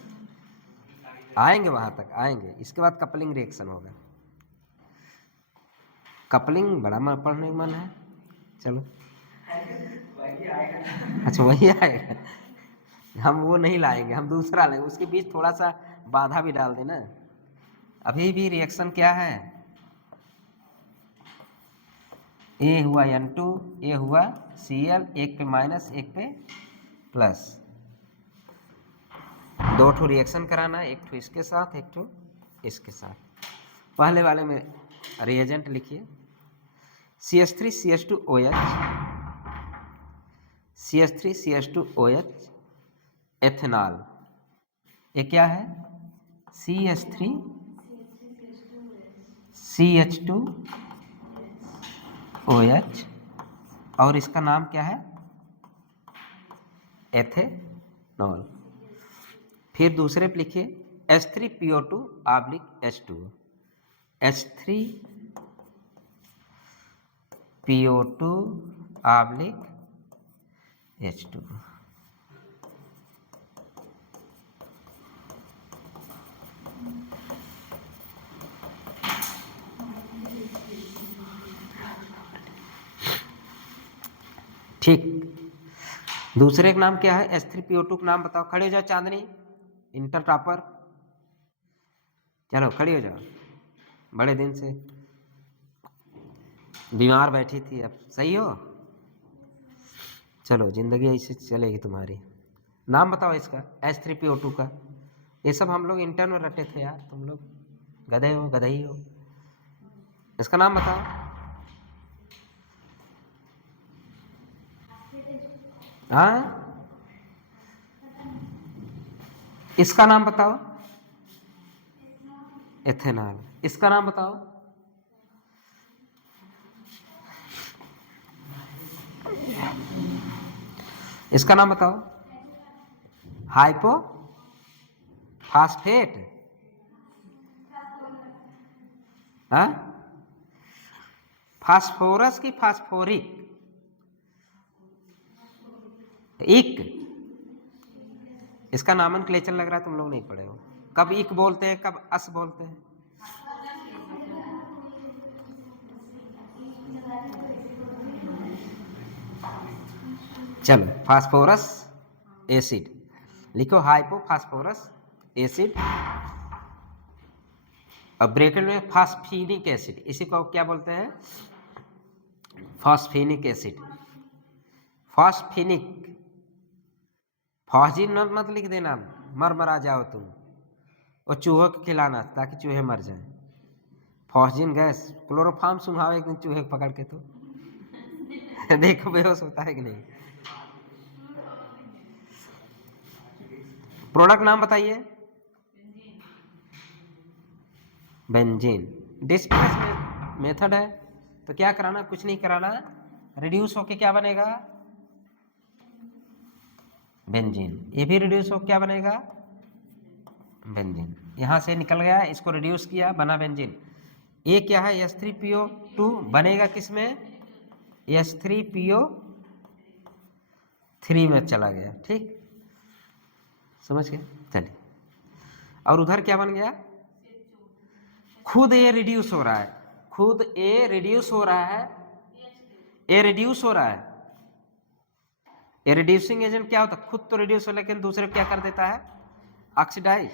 आएंगे वहां तक आएंगे। इसके बाद कपलिंग रिएक्शन होगा। कपलिंग बड़ा पढ़ने का मन है। चलो अच्छा वही आएगा, हम वो नहीं लाएंगे, हम दूसरा लाएंगे। उसके बीच थोड़ा सा बाधा भी डाल देना। अभी भी रिएक्शन क्या है? ए हुआ N2, ए हुआ Cl, एक पे माइनस एक पे प्लस। 2 ठो रिएक्शन कराना, एक ठो इसके साथ एक ठो इसके साथ। पहले वाले में रिएजेंट लिखिए, CH3CH2OH, CH3CH2OH, एथेनॉल। ये क्या है? CH3CH2OH, और इसका नाम क्या है? एथेनॉल। फिर दूसरे पे लिखिए H3PO2 oblique H2O, H3PO2 oblique H2O। ठीक, दूसरे का नाम क्या है? H3PO2 का नाम बताओ। खड़े हो जाओ चांदनी, इंटर टॉपर, चलो खड़ी हो जाओ। बड़े दिन से बीमार बैठी थी, अब सही हो? चलो जिंदगी ऐसे चलेगी तुम्हारी। नाम बताओ इसका, H3PO2 का। ये सब हम लोग इंटर में रटे थे यार, तुम लोग गधे हो, गधई हो। इसका नाम बताओ। हाँ, इसका नाम बताओ। एथेनॉल। इसका नाम बताओ। इसका नाम बताओ। Hypo phosphate. हाँ, फास्फोरस की फास्फोरिक? इक। इसका नामनक्लेचर लग रहा है तुम लोग नहीं पढ़े हो। कब इक बोलते हैं, कब अस बोलते हैं? चलो, फास्फोरस एसिड लिखो, हाइपोफास्फोरस एसिड। अब ब्रैकेट में फास्फीनिक एसिड, इसी को क्या बोलते हैं? फास्फीनिक एसिड। फास्फीनिक, फॉस्जिन मत लिख देना, मर जाओ तुम, और चूहों को खिलाना ताकि चूहे मर जाएं। फॉस्जिन गैस, क्लोरोफार्म सुंघाओ एक दिन चूहे को पकड़ के तो देखो बेहोश होता है कि नहीं। प्रोडक्ट नाम बताइए। बेंजीन। डिस्प्लेस मेथड है, तो क्या कराना? कुछ नहीं कराना, रिड्यूस होके क्या बनेगा? बेंजीन। ये भी रिड्यूस होके क्या बनेगा? बेंजीन। यहां से निकल गया, इसको रिड्यूस किया, बना बेंजीन। ये क्या है? H3PO2 बनेगा किसमें? H3PO3 में चला गया। ठीक, समझ गए? चलिए, और उधर क्या बन गया? खुद ये रिड्यूस हो रहा है, खुद ये रिड्यूस हो रहा है, ये रिड्यूस हो रहा है। ये रिड्यूसिंग एजेंट क्या होता है? खुद तो रिड्यूस हो, लेकिन दूसरे को क्या कर देता है? ऑक्सीडाइज।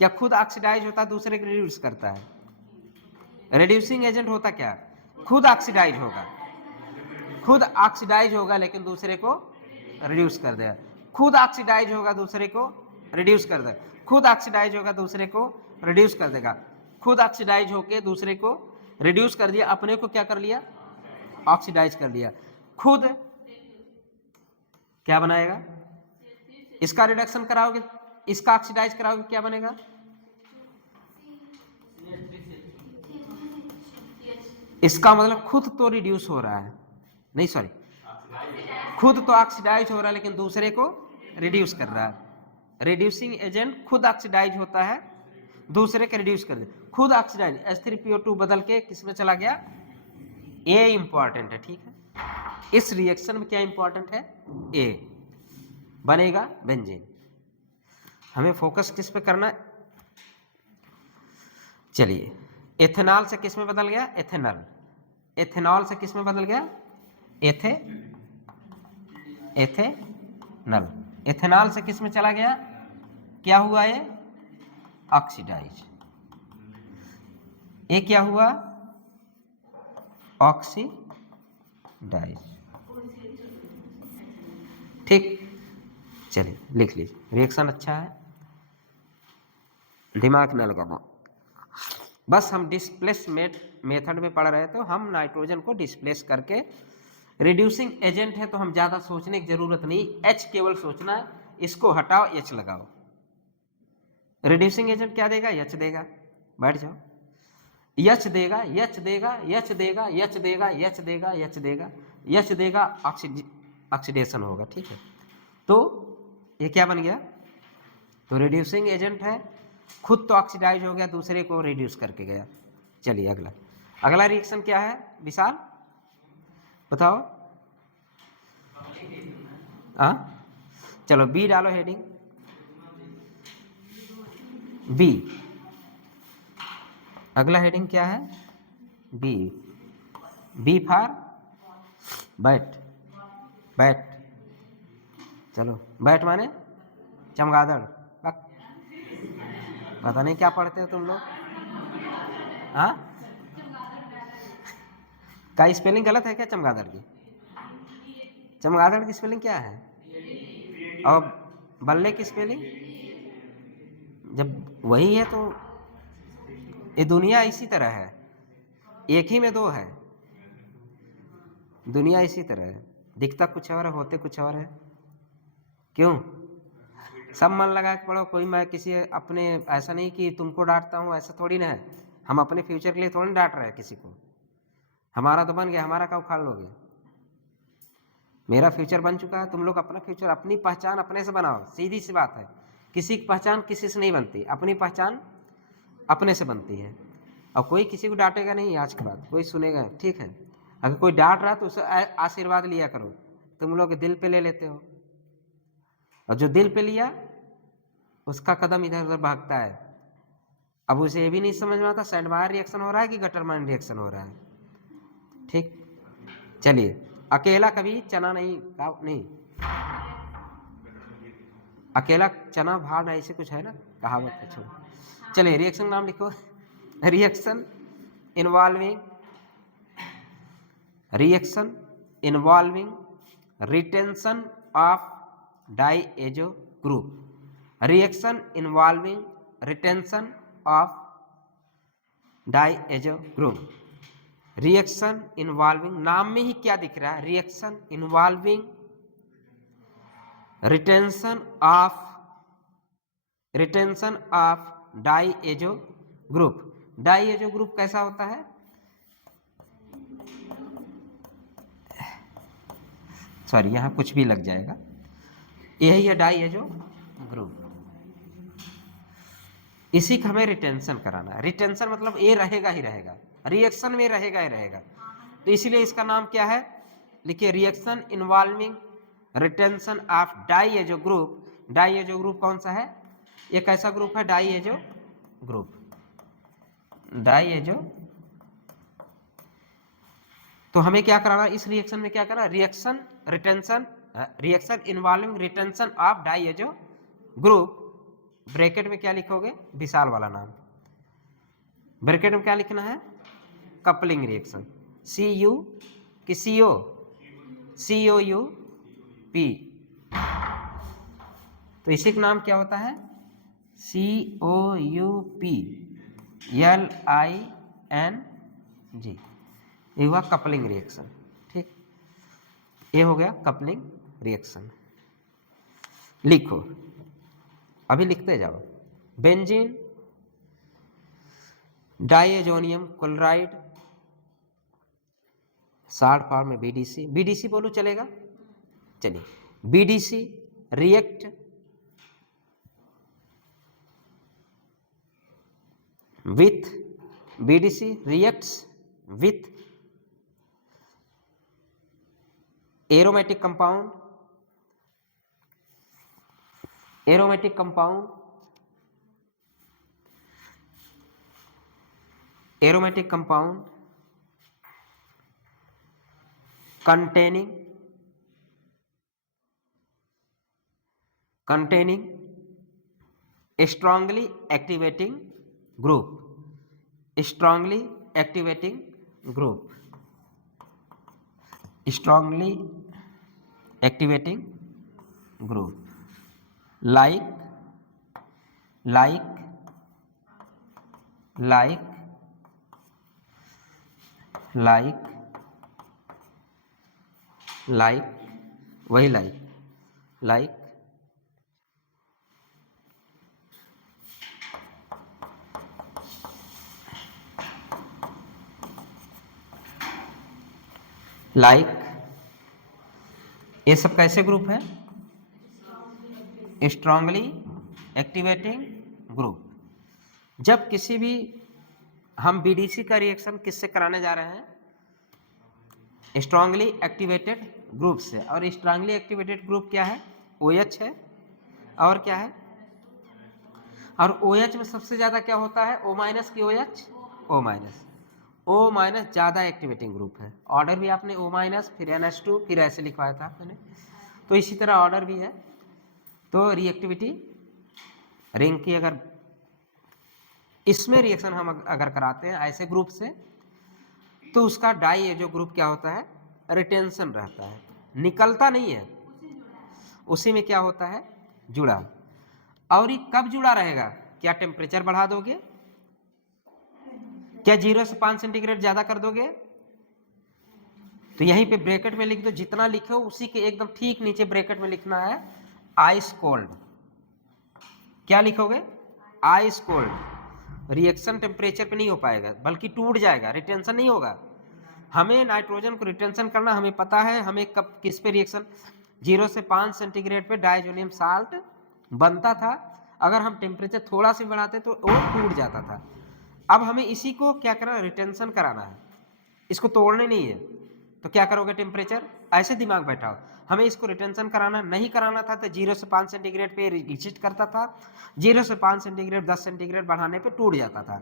क्या खुद ऑक्सीडाइज होता है, दूसरे को रिड्यूस करता है? रिड्यूसिंग एजेंट होता क्या? खुद ऑक्सीडाइज होगा, खुद ऑक्सीडाइज होगा, लेकिन दूसरे को रिड्यूस कर देगा। खुद ऑक्सीडाइज होगा, दूसरे को रिड्यूस कर देगा। खुद ऑक्सीडाइज होगा, दूसरे को रिड्यूस कर देगा। खुद ऑक्सीडाइज होके दूसरे को रिड्यूस कर दिया, अपने को क्या कर लिया? ऑक्सीडाइज कर लिया। खुद क्या बनाएगा? इसका रिडक्शन कराओगे, इसका ऑक्सीडाइज कराओगे, क्या बनेगा? इसका मतलब खुद तो रिड्यूस हो रहा है, नहीं सॉरी, खुद तो ऑक्सीडाइज हो रहा है, लेकिन दूसरे को रिड्यूस कर रहा है। रिड्यूसिंग एजेंट खुद ऑक्सीडाइज होता है, दूसरे के रिड्यूस कर दे। खुद ऑक्सीडाइज H3PO2 बदल के किस में चला गया? ए इंपॉर्टेंट है, ठीक है। इस रिएक्शन में क्या इंपॉर्टेंट है? ए बनेगा बेंजीन। हमें फोकस किस पे करना है? चलिए, एथेनॉल से किस में बदल गया? एथेनॉल। एथेनॉल से किस में बदल गया? एथेनॉल। एथेनॉल से किस में चला गया? क्या हुआ? ये ऑक्सीडाइज। ये क्या हुआ? ऑक्सीडाइज। ठीक, चलिए लिख लीजिए। रिएक्शन अच्छा है, दिमाग न लगाना। बस हम डिस्प्लेसमेंट मेथड में पढ़ रहे, तो हम नाइट्रोजन को डिस्प्लेस करके, रिड्यूसिंग एजेंट है तो हम ज़्यादा सोचने की जरूरत नहीं, H केवल सोचना है। इसको हटाओ, H लगाओ। रिड्यूसिंग एजेंट क्या देगा? H देगा। बैठ जाओ। H देगा, H देगा, H देगा, H देगा, H देगा, H देगा, H देगा, ऑक्सीडेशन होगा, ठीक है। तो ये क्या बन गया? तो रिड्यूसिंग एजेंट है, खुद तो ऑक्सीडाइज हो गया, दूसरे को रिड्यूस करके गया। चलिए अगला, अगला रिएक्शन क्या है विशाल, बताओ। हाँ चलो बी डालो हेडिंग, बी, अगला हेडिंग क्या है, B, B for bat, bat, चलो बैट माने चमगादड़, पता नहीं क्या पढ़ते हो तुम लोग। हाँ का स्पेलिंग गलत है क्या चमगादड़ की, चमगादड़ की स्पेलिंग क्या है, और बल्ले की स्पेलिंग, जब वही है तो ये दुनिया इसी तरह है, एक ही में दो है, दुनिया इसी तरह है, दिखता कुछ और है, होते कुछ और है। क्यों, सब मन लगा के पढ़ो, कोई मैं किसी अपने, ऐसा नहीं कि तुमको डांटता हूँ, ऐसा थोड़ी ना है, हम अपने फ्यूचर के लिए थोड़ी डांट रहे हैं किसी को, हमारा तो बन गया, हमारा का उखाड़ लोगे, मेरा फ्यूचर बन चुका है, तुम लोग अपना फ्यूचर, अपनी पहचान अपने से बनाओ, सीधी सी बात है, किसी की पहचान किसी से नहीं बनती, अपनी पहचान अपने से बनती है, और कोई किसी को डांटेगा नहीं आज के बाद, कोई सुनेगा, ठीक है, अगर कोई डांट रहा तो उसे आशीर्वाद लिया करो, तुम लोग दिल पे ले लेते हो, और जो दिल पे लिया उसका कदम इधर उधर भागता है, अब उसे ये भी नहीं समझ में आता सैंडमायर रिएक्शन हो रहा है कि गटरमैन रिएक्शन हो रहा है, ठीक। चलिए, अकेला कभी चना नहीं, अकेला चना भार नहीं, ऐसे कुछ है ना कहावत है, छोड़ो। चलिए रिएक्शन नाम लिखो, reaction involving retention of diazo group, reaction involving retention of diazo group, reaction involving, नाम में ही क्या दिख रहा है, reaction involving retention of diazo group, diazo group कैसा होता है, सॉरी यहाँ कुछ भी लग जाएगा, यही है डाइएजो ग्रुप, इसी का हमें रिटेंशन कराना है, रिटेंशन मतलब ये रहेगा ही रहेगा, रिएक्शन में रहेगा ही रहेगा, तो इसीलिए इसका नाम क्या है, लिखिए reaction involving retention of diazo group, diazo group कौन सा है, ये कैसा ग्रुप है, डाइएजो ग्रुप, डाइएजो, तो हमें क्या कराना इस रिएक्शन में, क्या करना, reaction involving retention of diazo group, bracket में क्या लिखोगे, विशाल वाला नाम, ब्रैकेट में क्या लिखना है, कपलिंग रिएक्शन, CU कि COUP, तो इसी का नाम क्या होता है, COUP LING, ये हुआ कपलिंग रिएक्शन, ठीक, ये हो गया कपलिंग रिएक्शन। लिखो, अभी लिखते जाओ, benzene diazonium chloride, short form में BDC बोलो चलेगा, चलिए BDC react with, BDC reacts with aromatic compound, aromatic compound containing strongly activating group, strongly activating group, like वही like ये सब कैसे ग्रुप है, स्ट्रांगली एक्टिवेटिंग ग्रुप। जब किसी भी हम बीडीसी का रिएक्शन किससे कराने जा रहे हैं, स्ट्रांगली एक्टिवेटेड ग्रुप से। और स्ट्रांगली एक्टिवेटेड ग्रुप क्या है, OH है और क्या है, और OH में सबसे ज्यादा क्या होता है, O- की OH, O- ज्यादा एक्टिवेटिंग ग्रुप है। ऑर्डर भी आपने O- फिर NH2 फिर ऐसे लिखवाया था मैंने, तो इसी तरह ऑर्डर भी है। तो रिएक्टिविटी रिंग की अगर इसमें रिएक्शन हम अगर कराते हैं ऐसे ग्रुप से, तो उसका डाई ये जो ग्रुप क्या होता है, रिटेंशन रहता है, निकलता नहीं है, उसी में क्या होता है, जुड़ा। और ये कब जुड़ा रहेगा, क्या टेम्परेचर बढ़ा दोगे, क्या 0 से 5 सेंटीग्रेड ज्यादा कर दोगे, तो यहीं पे ब्रैकेट में लिख दो, जितना लिखे हो उसी के एकदम ठीक नीचे ब्रैकेट में लिखना है आइस कोल्ड। क्या लिखोगे, आइस कोल्ड। रिएक्शन टेम्परेचर पे नहीं हो पाएगा बल्कि टूट जाएगा, रिटेंशन नहीं होगा। हमें नाइट्रोजन को रिटेंशन करना, हमें पता है हमें कब किस पे रिएक्शन, 0 से 5 सेंटीग्रेड पे डाइजोनियम साल्ट बनता था, अगर हम टेम्परेचर थोड़ा सा बढ़ाते तो वो टूट जाता था। अब हमें इसी को क्या करना, रिटेंशन कराना है, इसको तोड़ने नहीं है। तो क्या करोगे, टेम्परेचर ऐसे दिमाग बैठाओ, हमें इसको रिटेंशन कराना नहीं कराना था तो 0 से 5 सेंटीग्रेड पे एग्जिस्ट करता था, 0 से 5 सेंटीग्रेड 10 सेंटीग्रेड बढ़ाने पे टूट जाता था,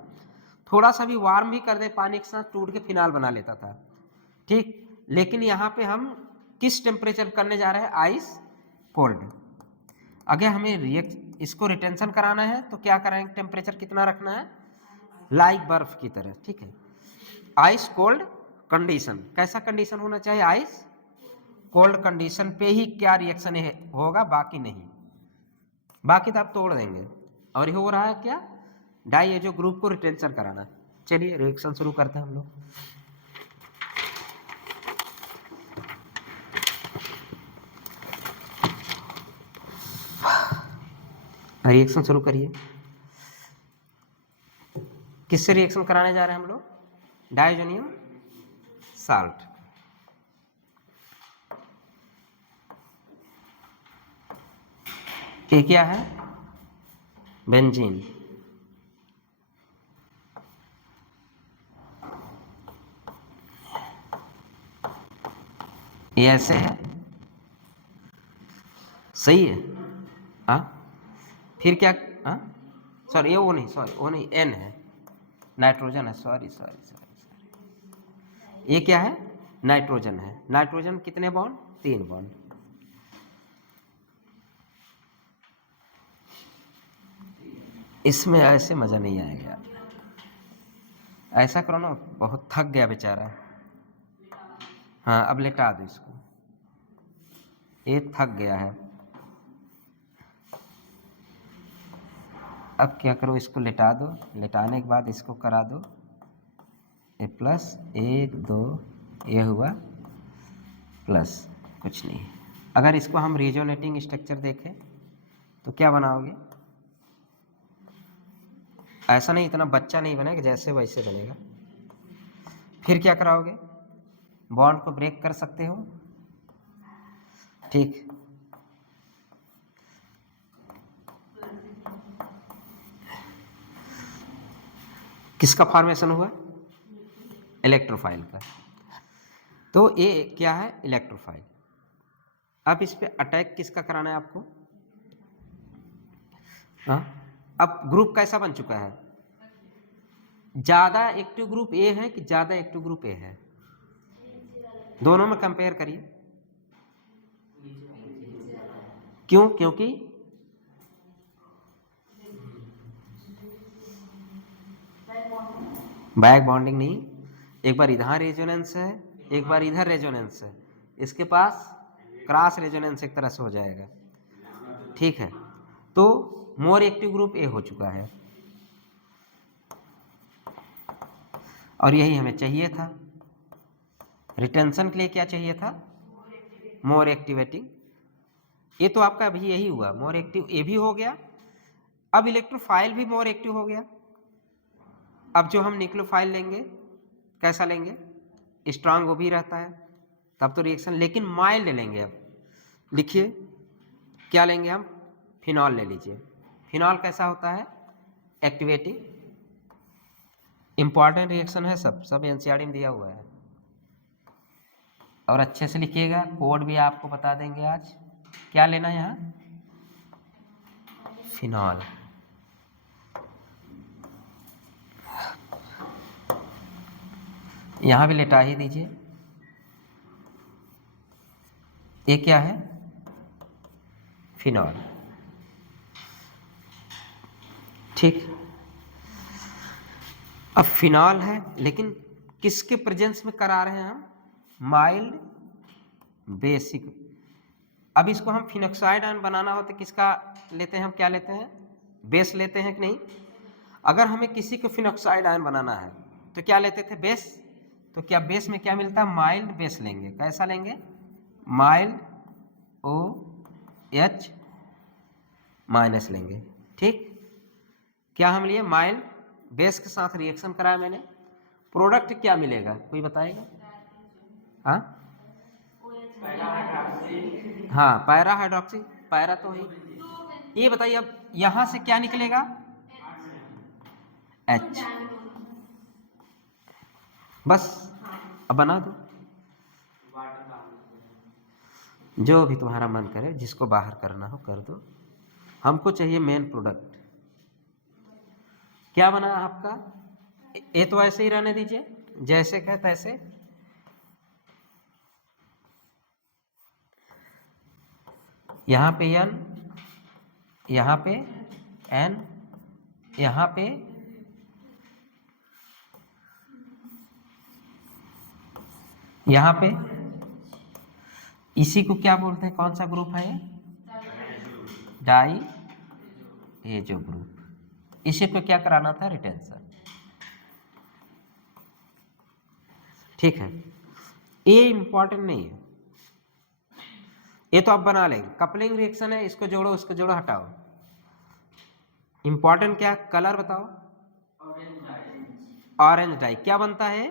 थोड़ा सा भी वार्म भी कर दे पानी के साथ टूट के फिनाल बना लेता था, ठीक। लेकिन यहाँ पे हम किस टेम्परेचर करने जा रहे हैं, आइस कोल्ड। अगर हमें रिएक्ट इसको रिटेंशन कराना है तो क्या कराएंगे, टेम्परेचर कितना रखना है, लाइक बर्फ की तरह, ठीक है। आइस कोल्ड कंडीशन, कैसा कंडीशन होना चाहिए, आइस कोल्ड कंडीशन पे ही क्या रिएक्शन होगा, बाकी नहीं, बाकी तो आप तोड़ देंगे। और ये हो रहा है क्या, डाई जो ग्रुप को रिटेंशन कराना। चलिए रिएक्शन शुरू करते हैं हम लोग। रिएक्शन शुरू करिए। किससे रिएक्शन कराने जा रहे हैं हम लोग, डाइजोनियम साल्ट। ये क्या है, बेंजीन। ये ऐसे है, सही है, हाँ। फिर क्या, हाँ सॉरी, ये वो नहीं, सॉरी वो नहीं, N है, नाइट्रोजन है, सॉरी सॉरी सॉरी। ये क्या है, नाइट्रोजन है। नाइट्रोजन कितने बॉन्ड, 3 बॉन्ड। इसमें ऐसे मजा नहीं आएगा, ऐसा करो ना, बहुत थक गया बेचारा। हाँ अब लेटा दो इसको, ये थक गया है। अब क्या करो, इसको लेटा दो, लेटाने के बाद इसको करा दो ये प्लस 1 2, ये हुआ प्लस, कुछ नहीं। अगर इसको हम रिजोनेटिंग स्ट्रक्चर देखें तो क्या बनाओगे, ऐसा नहीं, इतना बच्चा नहीं बनेगा, जैसे वैसे बनेगा। फिर क्या कराओगे, बॉन्ड को ब्रेक कर सकते हो, ठीक। किसका फॉर्मेशन हुआ, इलेक्ट्रोफाइल का। तो ये क्या है, इलेक्ट्रोफाइल। अब इस पे अटैक किसका कराना है आपको, हाँ। अब ग्रुप कैसा बन चुका है, ज्यादा एक्टिव ग्रुप ए है कि ज्यादा एक्टिव ग्रुप ए है, दोनों में कंपेयर करिए। क्यों, क्योंकि बैक बॉन्डिंग नहीं, एक बार इधर रेजोनेंस है, एक बार इधर रेजोनेंस है, इसके पास क्रॉस रेजोनेंस एक तरह से हो जाएगा, ठीक है। तो मोर एक्टिव ग्रुप ए हो चुका है, और यही हमें चाहिए था। रिटेंशन के लिए क्या चाहिए था, मोर एक्टिवेटिंग। ये तो आपका अभी यही हुआ, मोर एक्टिव ए भी हो गया, अब इलेक्ट्रोफाइल भी मोर एक्टिव हो गया। अब जो हम न्यूक्लियोफाइल लेंगे, कैसा लेंगे, स्ट्रांग वो भी रहता है, तब तो रिएक्शन, लेकिन माइल्ड लेंगे। अब लिखिए क्या लेंगे हम, फिनॉल ले लीजिए, फिनॉल कैसा होता है? एक्टिवेटिंग। इंपॉर्टेंट रिएक्शन है, सब एनसीईआरटी में दिया हुआ है और अच्छे से लिखिएगा, कोड भी आपको बता देंगे आज। क्या लेना है यहाँ? फिनॉल। यहाँ भी लेटा ही दीजिए। ये क्या है? फिनॉल। ठीक। अब फिनॉल है, लेकिन किसके प्रेजेंस में करा रहे हैं हम? Mild basic. अब इसको हम फिनॉक्साइड आयन बनाना हो तो किसका लेते हैं हम? क्या लेते हैं? बेस लेते हैं कि नहीं? अगर हमें किसी को फिनॉक्साइड आयन बनाना है तो क्या लेते थे? बेस। तो क्या बेस में क्या मिलता है? माइल्ड बेस लेंगे। कैसा लेंगे? माइल्ड OH माइनस लेंगे। ठीक। क्या हम लिए? माइल्ड बेस के साथ रिएक्शन कराया मैंने, प्रोडक्ट क्या मिलेगा? कोई बताएगा? हाँ हाँ, पैरा हाइड्रोक्सी। पैरा तो है। ये बताइए अब यहां से क्या निकलेगा? H। बस अब बना दो, जो भी तुम्हारा मन करे, जिसको बाहर करना हो कर दो। हमको चाहिए मेन प्रोडक्ट। क्या बना आपका? ये तो ऐसे ही रहने दीजिए, जैसे कहे तैसे। यहाँ पे N, यहाँ पे N, यहाँ पे इसी को क्या बोलते हैं? कौन सा ग्रुप है ये? Diazo group. इसी को क्या कराना था? रिटेंशन। ठीक है, ये इंपॉर्टेंट नहीं है, ये तो आप बना लेंगे। कपलिंग रिएक्शन है, इसको जोड़ो उसको जोड़ो हटाओ। इंपॉर्टेंट क्या? कलर बताओ। Orange dye. क्या बनता है?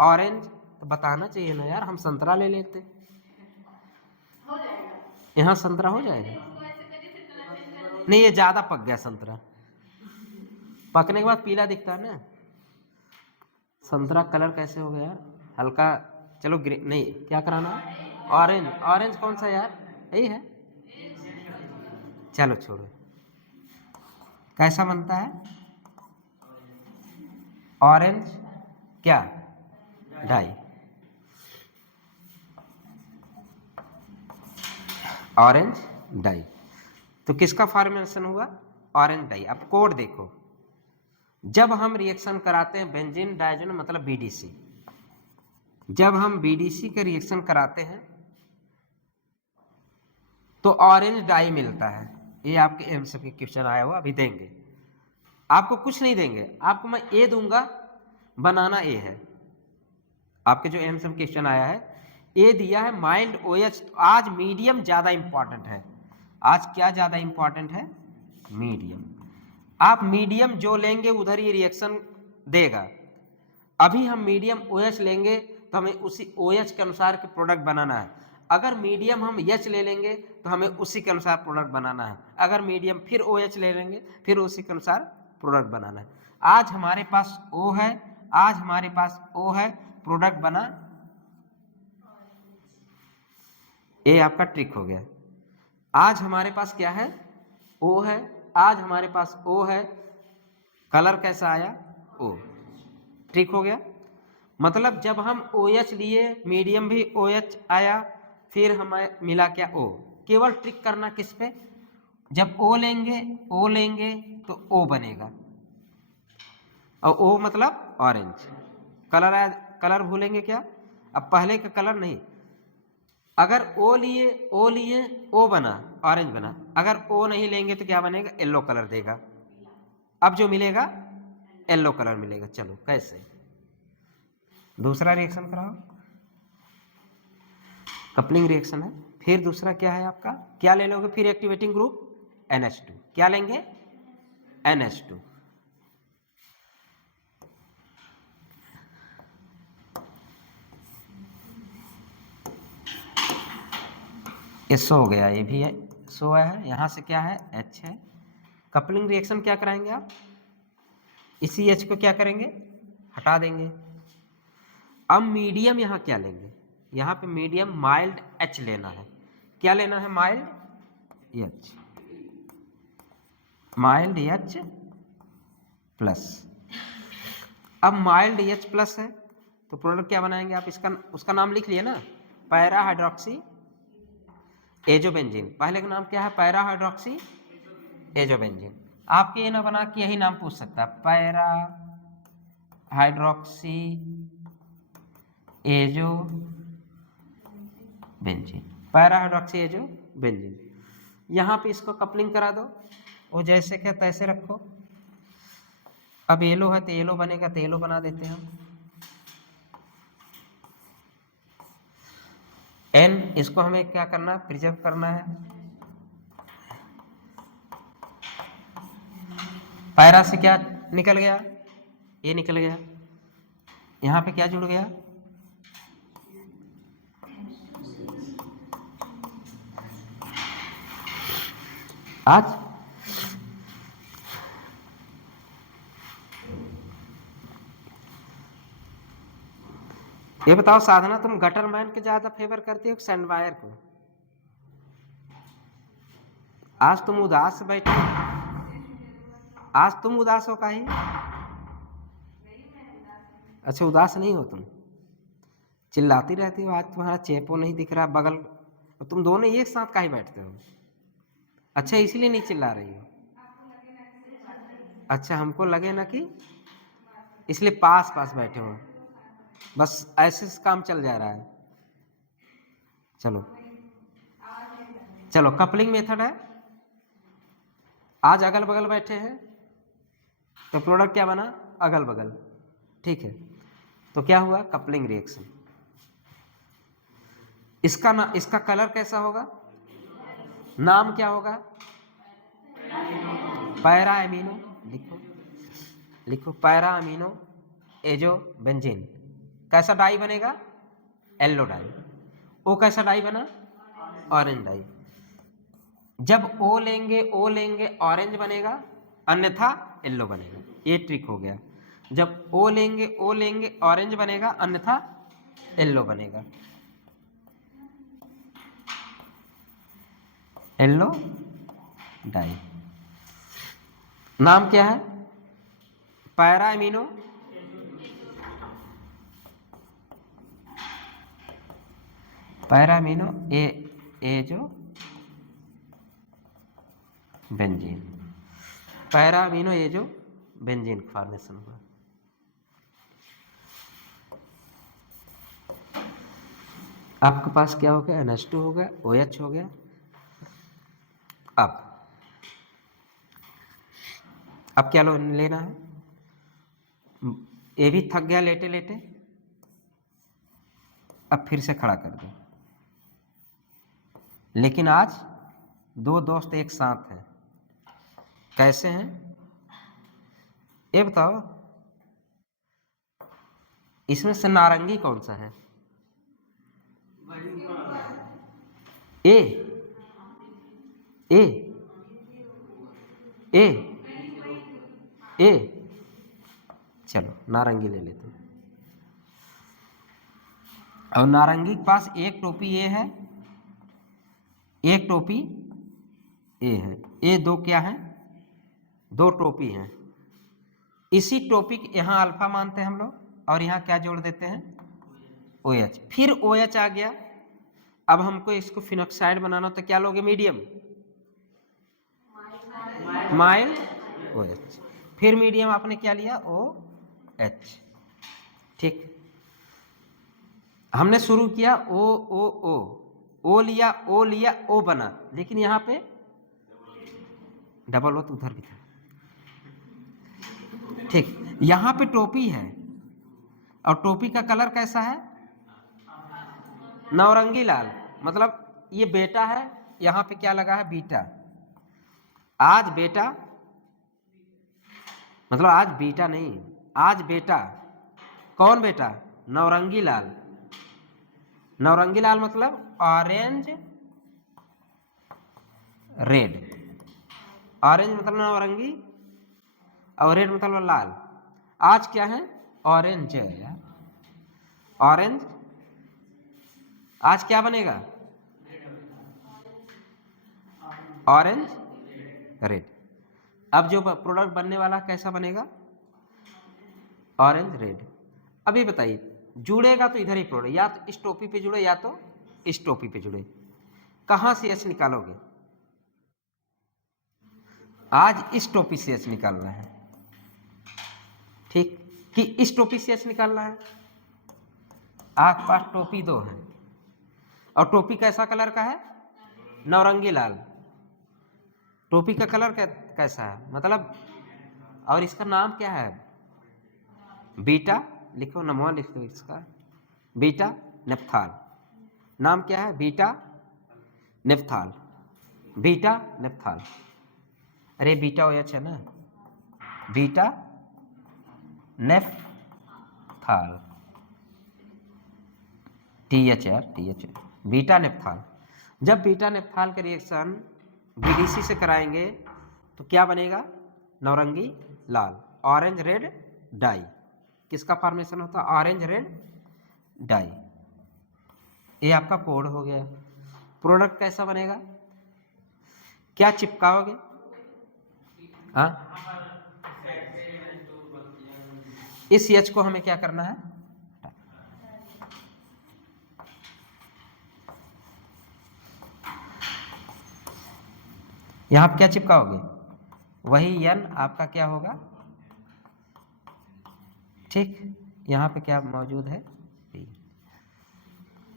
ऑरेंज। तो बताना चाहिए ना यार, हम संतरा ले लेते। यहाँ संतरा हो जाएगा? नहीं, ये ज्यादा पक गया संतरा। पकने के बाद पीला दिखता है ना, संतरा कलर कैसे हो गया? हल्का। चलो ग्रीन नहीं, क्या कराना है? ऑरेंज। ऑरेंज कौन सा यार? यही है। चलो छोड़ो। कैसा बनता है? ऑरेंज क्या? डाई। Orange dye. तो किसका फॉर्मेशन हुआ? Orange die. अब कोड देखो, जब हम रिएक्शन कराते हैं बेंजीन डाइज़ोन मतलब BDC, जब हम BDC के रिएक्शन कराते हैं तो ऑरेंज डाई मिलता है। ये आपके एमसीक्यू क्वेश्चन आया हुआ, अभी देंगे आपको। कुछ नहीं देंगे आपको, मैं ए दूंगा, बनाना ए है। आपके जो एमसीक्यू क्वेश्चन आया है, ए दिया है माइल्ड OH। आज मीडियम ज्यादा इंपॉर्टेंट है। आज क्या ज्यादा इंपॉर्टेंट है? मीडियम। आप मीडियम जो लेंगे उधर ही रिएक्शन देगा। अभी हम मीडियम OH लेंगे तो हमें उसी OH के अनुसार के प्रोडक्ट बनाना है। अगर मीडियम हम H ले लेंगे तो हमें उसी के अनुसार प्रोडक्ट बनाना है। अगर मीडियम फिर OH ले लेंगे फिर उसी के अनुसार प्रोडक्ट बनाना है। आज हमारे पास O है, आज हमारे पास O है, प्रोडक्ट बना। ये आपका ट्रिक हो गया। आज हमारे पास क्या है? O है, आज हमारे पास O है, कलर कैसा आया? O। ट्रिक हो गया। मतलब जब हम OH लिए, मीडियम भी OH आया, फिर हमें मिला क्या? O। केवल ट्रिक करना किस पे? जब O लेंगे तो O बनेगा, और O मतलब ऑरेंज। कलर आया, कलर भूलेंगे क्या? अब पहले का कलर नहीं। अगर O लिए O बना, ऑरेंज बना। अगर O नहीं लेंगे तो क्या बनेगा? येलो कलर देगा। अब जो मिलेगा येलो कलर मिलेगा। चलो कैसे? दूसरा रिएक्शन कराओ, कपलिंग रिएक्शन है। फिर दूसरा क्या है आपका? क्या ले लोगे फिर? Activating group NH2। क्या लेंगे? NH2। ये SO हो गया, ये भी है SO है। यहाँ से क्या है? H है, कपलिंग रिएक्शन क्या कराएंगे आप, इसी H को क्या करेंगे, हटा देंगे। अब मीडियम यहाँ क्या लेंगे, यहाँ पे मीडियम माइल्ड H लेना है। क्या लेना है, mild H, mild H plus. अब माइल्ड H प्लस है तो प्रोडक्ट क्या बनाएंगे आप, इसका उसका नाम लिख लिए ना, पैरा हाइड्रोक्सी एजोबेंजीन। पहले का नाम क्या है, पैरा हाइड्रोक्सी एजोबेंजीन। आपके ये ना बना कि यही नाम पूछ सकता है, para hydroxy azobenzene, para hydroxy azobenzene. यहाँ पे इसको कपलिंग करा दो, वो जैसे क्या तैसे रखो। अब येलो है तो येलो बनेगा, तो येलो बना देते हैं हम। N इसको हमें क्या करना है, प्रिजर्व करना है। पैरा से क्या निकल गया, ये निकल गया, यहाँ पे क्या जुड़ गया, आज ये बताओ साधना, तुम गटर मैन के ज्यादा फेवर करती हो सैंडवायर को? आज तुम उदास बैठे, आज तुम उदास हो काहे? अच्छा उदास नहीं हो तुम, चिल्लाती रहती हो। आज तुम्हारा चेपो नहीं दिख रहा बगल, तुम दोनों एक साथ काहे बैठते हो? अच्छा इसलिए नहीं चिल्ला रही हो? अच्छा हमको लगे ना कि इसलिए पास पास बैठे हो, बस ऐसे काम चल जा रहा है। चलो चलो कपलिंग मेथड है, आज अगल बगल बैठे हैं तो प्रोडक्ट क्या बना, अगल बगल, ठीक है। तो क्या हुआ, कपलिंग रिएक्शन। इसका कलर कैसा होगा, नाम क्या होगा, पैरा अमीनो, लिखो लिखो पैरा अमीनो एजोबेंजीन। कैसा डाई बनेगा, येलो डाई। ओ कैसा डाई बना, ऑरेंज डाई। जब ओ लेंगे ऑरेंज बनेगा, अन्यथा येलो बनेगा। ये ट्रिक हो गया, जब ओ लेंगे ऑरेंज बनेगा, अन्यथा येलो बनेगा, येलो डाई। नाम क्या है, para amino azo benzene, para amino azo benzene formation हुआ। आपके पास क्या हो गया, NH2 हो गया, OH हो गया। अब क्या लेना है, ये भी थक गया लेटे लेटे, अब फिर से खड़ा कर दो। लेकिन आज दो दोस्त एक साथ हैं, कैसे हैं ये बताओ। इसमें से नारंगी कौन सा है, ए ए ए ए चलो नारंगी ले लेते हैं। और नारंगी के पास एक टोपी ए है, एक टोपी ए है, ये दो क्या है, दो टोपी हैं। इसी टॉपिक यहाँ अल्फा मानते हैं हम लोग, और यहाँ क्या जोड़ देते हैं, OH। फिर OH आ गया, अब हमको इसको फिनॉक्साइड बनाना, तो क्या लोगे, मीडियम माइल्ड OH। फिर मीडियम आपने क्या लिया, OH। ठीक, हमने शुरू किया O लिया, O बना, लेकिन यहाँ पे डबल O तो उधर भी था। ठीक, यहाँ पे टोपी है, और टोपी का कलर कैसा है, नौरंगी लाल, मतलब ये बेटा है, यहाँ पे क्या लगा है, बीटा। आज बेटा मतलब आज बीटा नहीं, आज बेटा, कौन बेटा, नौरंगी लाल। नौरंगी लाल मतलब ऑरेंज रेड, ऑरेंज मतलब नारंगी और रेड मतलब लाल। आज क्या है? ऑरेंज है यार, ऑरेंज। आज क्या बनेगा? Orange red. अब जो प्रोडक्ट बनने वाला कैसा बनेगा? Orange red. अभी बताइए, जुड़ेगा तो इधर ही प्रोडक्ट, या तो इस टोपी पे जुड़े या तो इस टोपी पे जुड़े, कहां से एच निकालोगे? आज इस टोपी से एच निकालना है, ठीक, कि इस टोपी से एच निकालना है। आपके पास टोपी दो है और टोपी कैसा कलर का है? नौरंगी लाल। टोपी का कलर कैसा है मतलब, और इसका नाम क्या है? बीटा, लिखो नमवा लिख दो इसका, बीटा नेप्थाल। नाम क्या है? Beta naphthol, beta naphthol. अरे बीटा ओ एच है ना, बीटा नेप्थाल, टी एच यार, टी एच, बीटा नेप्थाल। जब बीटा नेप्थाल का रिएक्शन बीडीसी से कराएंगे तो क्या बनेगा? नौरंगी लाल, ऑरेंज रेड डाई। किसका फॉर्मेशन होता है? Orange red dye. ये आपका कोड हो गया। प्रोडक्ट कैसा बनेगा? क्या चिपकाओगे? हाँ, इस एच को हमें क्या करना है? यहां क्या चिपकाओगे? वही एन आपका क्या होगा, ठीक। यहां पे क्या मौजूद है? P।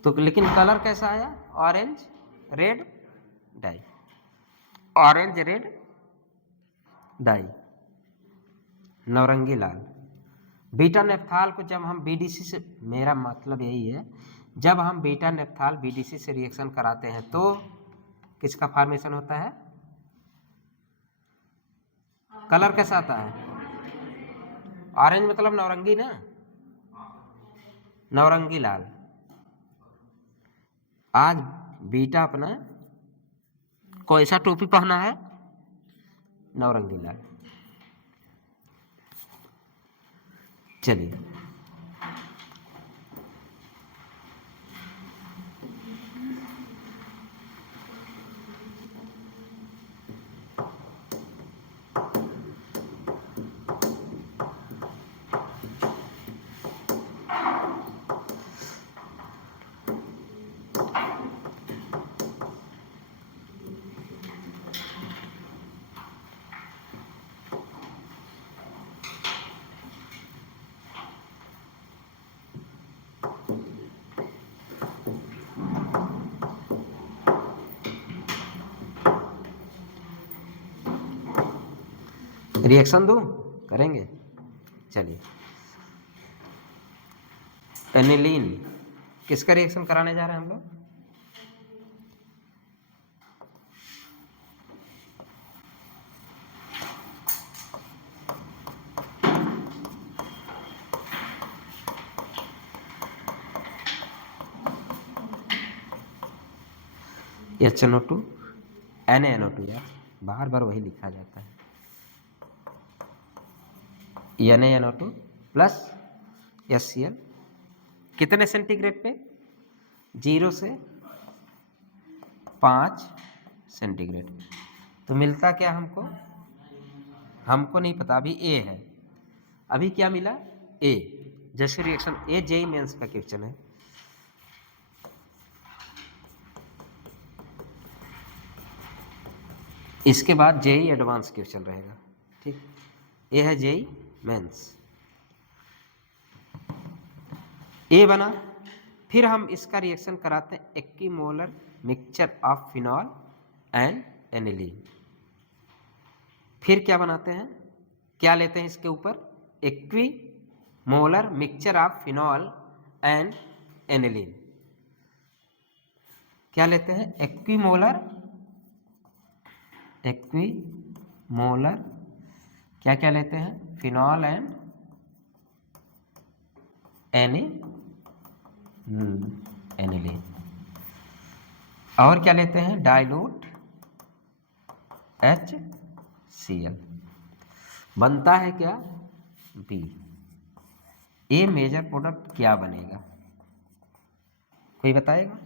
तो लेकिन कलर कैसा आया? Orange red dye, orange red dye, नौरंगी लाल। बीटा नेप्थाल को जब हम बीडीसी से, मेरा मतलब यही है, जब हम बीटा नेप्थाल बीडीसी से रिएक्शन कराते हैं तो किसका फॉर्मेशन होता है? कलर कैसा आता है? ऑरेंज मतलब नौरंगी ना, नौरंगी लाल। आज बीटा अपना कोई सा टोपी पहना है? नौरंगी लाल। चलिए, रिएक्शन दूं? करेंगे, चलिए। एनिलीन किसका रिएक्शन कराने जा रहे हैं हम लोग? HNO2 NaNO2, यार बार बार वही लिखा जाता है। NaNO2 प्लस HCl कितने सेंटीग्रेड पे? 0 से 5 सेंटीग्रेड। तो मिलता क्या हमको? हमको नहीं पता, अभी ए है। अभी क्या मिला? ए। जैसे रिएक्शन ए जेई मेंस का क्वेश्चन है। इसके बाद जेई एडवांस क्वेश्चन रहेगा, ठीक। ये है जेई मेंस। ए बना, फिर हम इसका रिएक्शन कराते हैं equimolar mixture of phenol and aniline. फिर क्या बनाते हैं, क्या लेते हैं इसके ऊपर? Equimolar mixture of phenol and aniline. क्या लेते हैं? एक्विमोलर क्या क्या लेते हैं? Phenol and aniline. और क्या लेते हैं? डाइल्यूट H Cl बनता है क्या B। ए मेजर प्रोडक्ट क्या बनेगा, कोई बताएगा?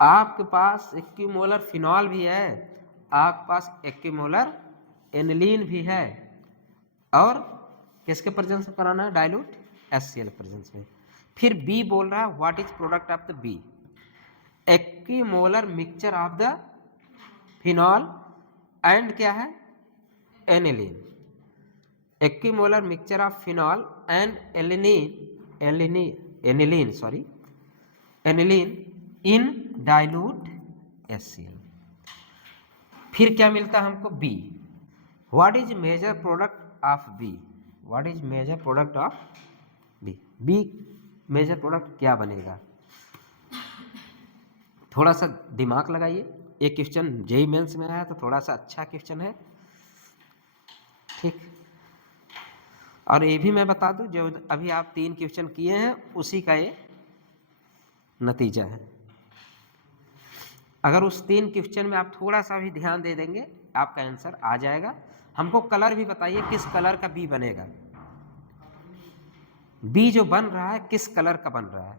आपके पास एक्यूमोलर फिनॉल भी है, आपके पास एक्यूमोलर एनिलीन भी है, और किसके प्रेजेंस में कराना है? डाइल्यूट HCl प्रेजेंस में। फिर बी बोल रहा है what is product of the B, equimolar mixture of the phenol and क्या है? Aniline. Equimolar mixture of phenol and aniline in dilute HCl। फिर क्या मिलता है हमको? B. What is major product of B, what is major product of B, B major product क्या बनेगा? थोड़ा सा दिमाग लगाइए, ये क्वेश्चन जेईई मेंस में आया तो थोड़ा सा अच्छा क्वेश्चन है, ठीक। और ये भी मैं बता दूं, जो अभी आप 3 क्वेश्चन किए हैं उसी का ये नतीजा है। अगर उस 3 क्वेश्चन में आप थोड़ा सा भी ध्यान दे देंगे आपका आंसर आ जाएगा। हमको कलर भी बताइए किस कलर का बी बनेगा, बी जो बन रहा है किस कलर का बन रहा है?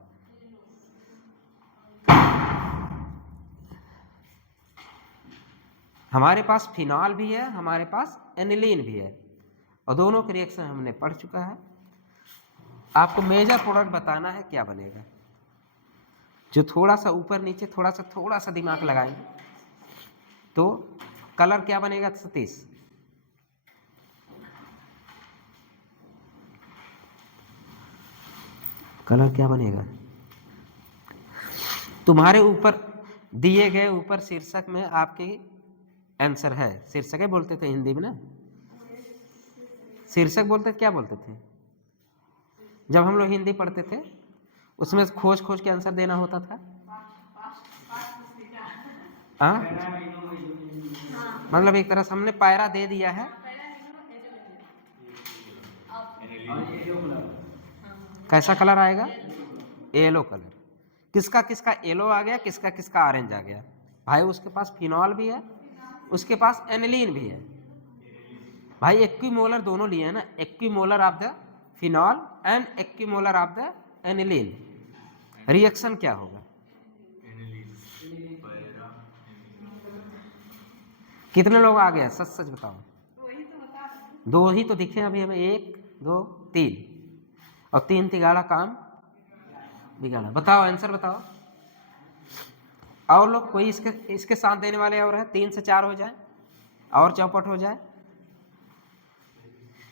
हमारे पास फिनॉल भी है, हमारे पास एनिलीन भी है, और दोनों के रिएक्शन हमने पढ़ चुका है। आपको मेजर प्रोडक्ट बताना है क्या बनेगा। जो थोड़ा सा ऊपर नीचे थोड़ा सा दिमाग लगाएंगे तो कलर क्या बनेगा सतीश? कलर क्या बनेगा? तुम्हारे ऊपर दिए गए ऊपर शीर्षक में आपके आंसर है, शीर्षक ही बोलते थे हिंदी में ना, शीर्षक बोलते क्या बोलते थे जब हम लोग हिंदी पढ़ते थे? उसमें खोज खोज के आंसर देना होता था। हाँ, मतलब एक तरह से हमने पायरा दे दिया है। कैसा कलर आएगा? Yellow colour. किसका किसका येलो आ गया, किसका किसका ऑरेंज आ गया? भाई उसके पास फिनॉल भी है, उसके पास एनिलीन भी है। भाई एक्यूमोलर दोनों लिए है ना, equimolar of the phenol and equimolar of the aniline. Reaction क्या होगा? कितने लोग आ गए? सच सच बताओ। 2 ही तो दिखे अभी हमें, 1 2 3, और 3 तिगाड़ा काम बिगाड़ा। बताओ आंसर बताओ। और लोग कोई इसके साथ देने वाले और है? 3 से 4 हो जाए और चौपट हो जाए,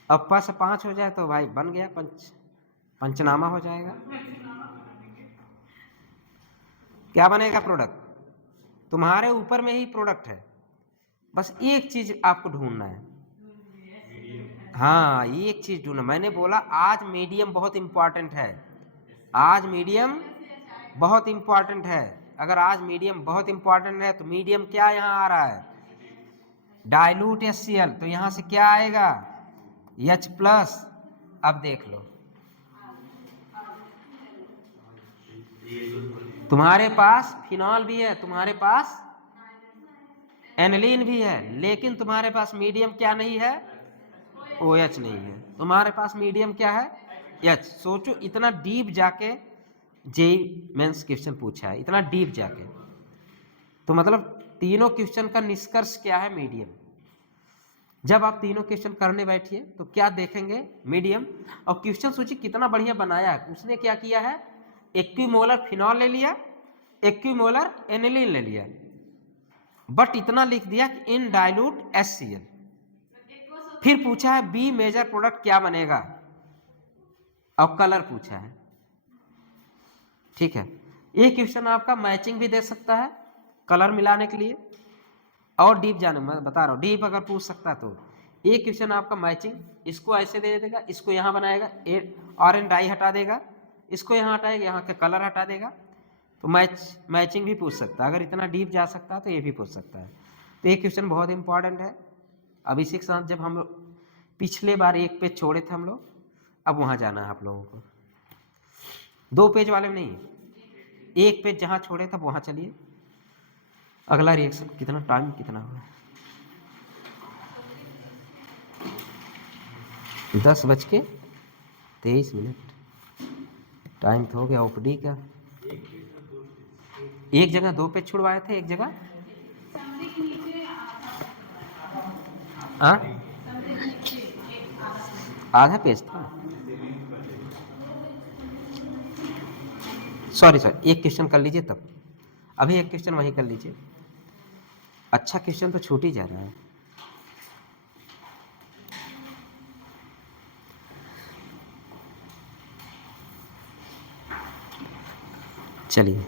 अप्पा से 5 हो जाए तो भाई बन गया पंचनामा हो जाएगा। क्या बनेगा प्रोडक्ट? तुम्हारे ऊपर में ही प्रोडक्ट है, बस एक चीज आपको ढूंढना है। हाँ, एक चीज ढूंढना। मैंने बोला आज मीडियम बहुत इंपॉर्टेंट है, आज मीडियम बहुत इंपॉर्टेंट है। अगर आज मीडियम बहुत इंपॉर्टेंट है तो मीडियम क्या यहाँ आ रहा है? Dilute HCl। तो यहाँ से क्या आएगा? H+। अब देख लो, तुम्हारे पास फिनॉल भी है, तुम्हारे पास एनिलीन भी है, लेकिन तुम्हारे पास मीडियम क्या नहीं है? OH नहीं है। तुम्हारे पास मीडियम क्या है? H। सोचो इतना डीप जाके जेईई मेंस क्वेश्चन पूछा है, इतना डीप जाके, तो मतलब तीनों क्वेश्चन का निष्कर्ष क्या है? मीडियम। जब आप तीनों क्वेश्चन करने बैठिए तो क्या देखेंगे? मीडियम। और क्वेश्चन सोचिए कितना बढ़िया बनाया है उसने। क्या किया है? एक्यूमोलर फिनॉल ले लिया, एक्यूमोलर एनिलीन ले लिया, बट इतना लिख दिया कि इन डाइल्यूट HCl। फिर पूछा है बी मेजर प्रोडक्ट क्या बनेगा, और कलर पूछा है। ठीक है, ये क्वेश्चन आपका मैचिंग भी दे सकता है कलर मिलाने के लिए, और डीप जाने, मैं बता रहा हूँ डीप अगर पूछ सकता है तो ये क्वेश्चन आपका मैचिंग, इसको ऐसे दे देगा, इसको यहाँ बनाएगा, ऑरेंज डाई हटा देगा, इसको यहाँ हटाएगा, यहाँ के कलर हटा देगा, तो मैचिंग भी पूछ सकता है। अगर इतना डीप जा सकता है तो ये भी पूछ सकता है। तो ये क्वेश्चन बहुत इंपॉर्टेंट है। अब इसी के साथ जब हम लोग पिछले बार 1 पेज छोड़े थे हम लोग, अब वहाँ जाना है आप लोगों को। 2 पेज वाले में नहीं, 1 पेज जहाँ छोड़े थे वहाँ चलिए। अगला रिएक्शन कितना टाइम कितना हुआ? 10:23। टाइम तो हो गया ओपीडी का। एक जगह 2 पेज छुड़वाए थे, एक जगह हाँ आधा पेज था। सॉरी एक क्वेश्चन कर लीजिए तब, अभी एक क्वेश्चन वहीं कर लीजिए। अच्छा क्वेश्चन तो छूट ही जा रहा है। चलिए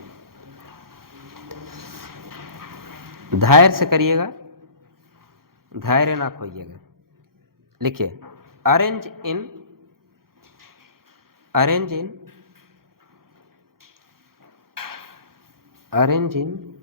धैर्य से करिएगा, धैर्य ना खोइएगा। लिखिए arrange in arrange in arrange in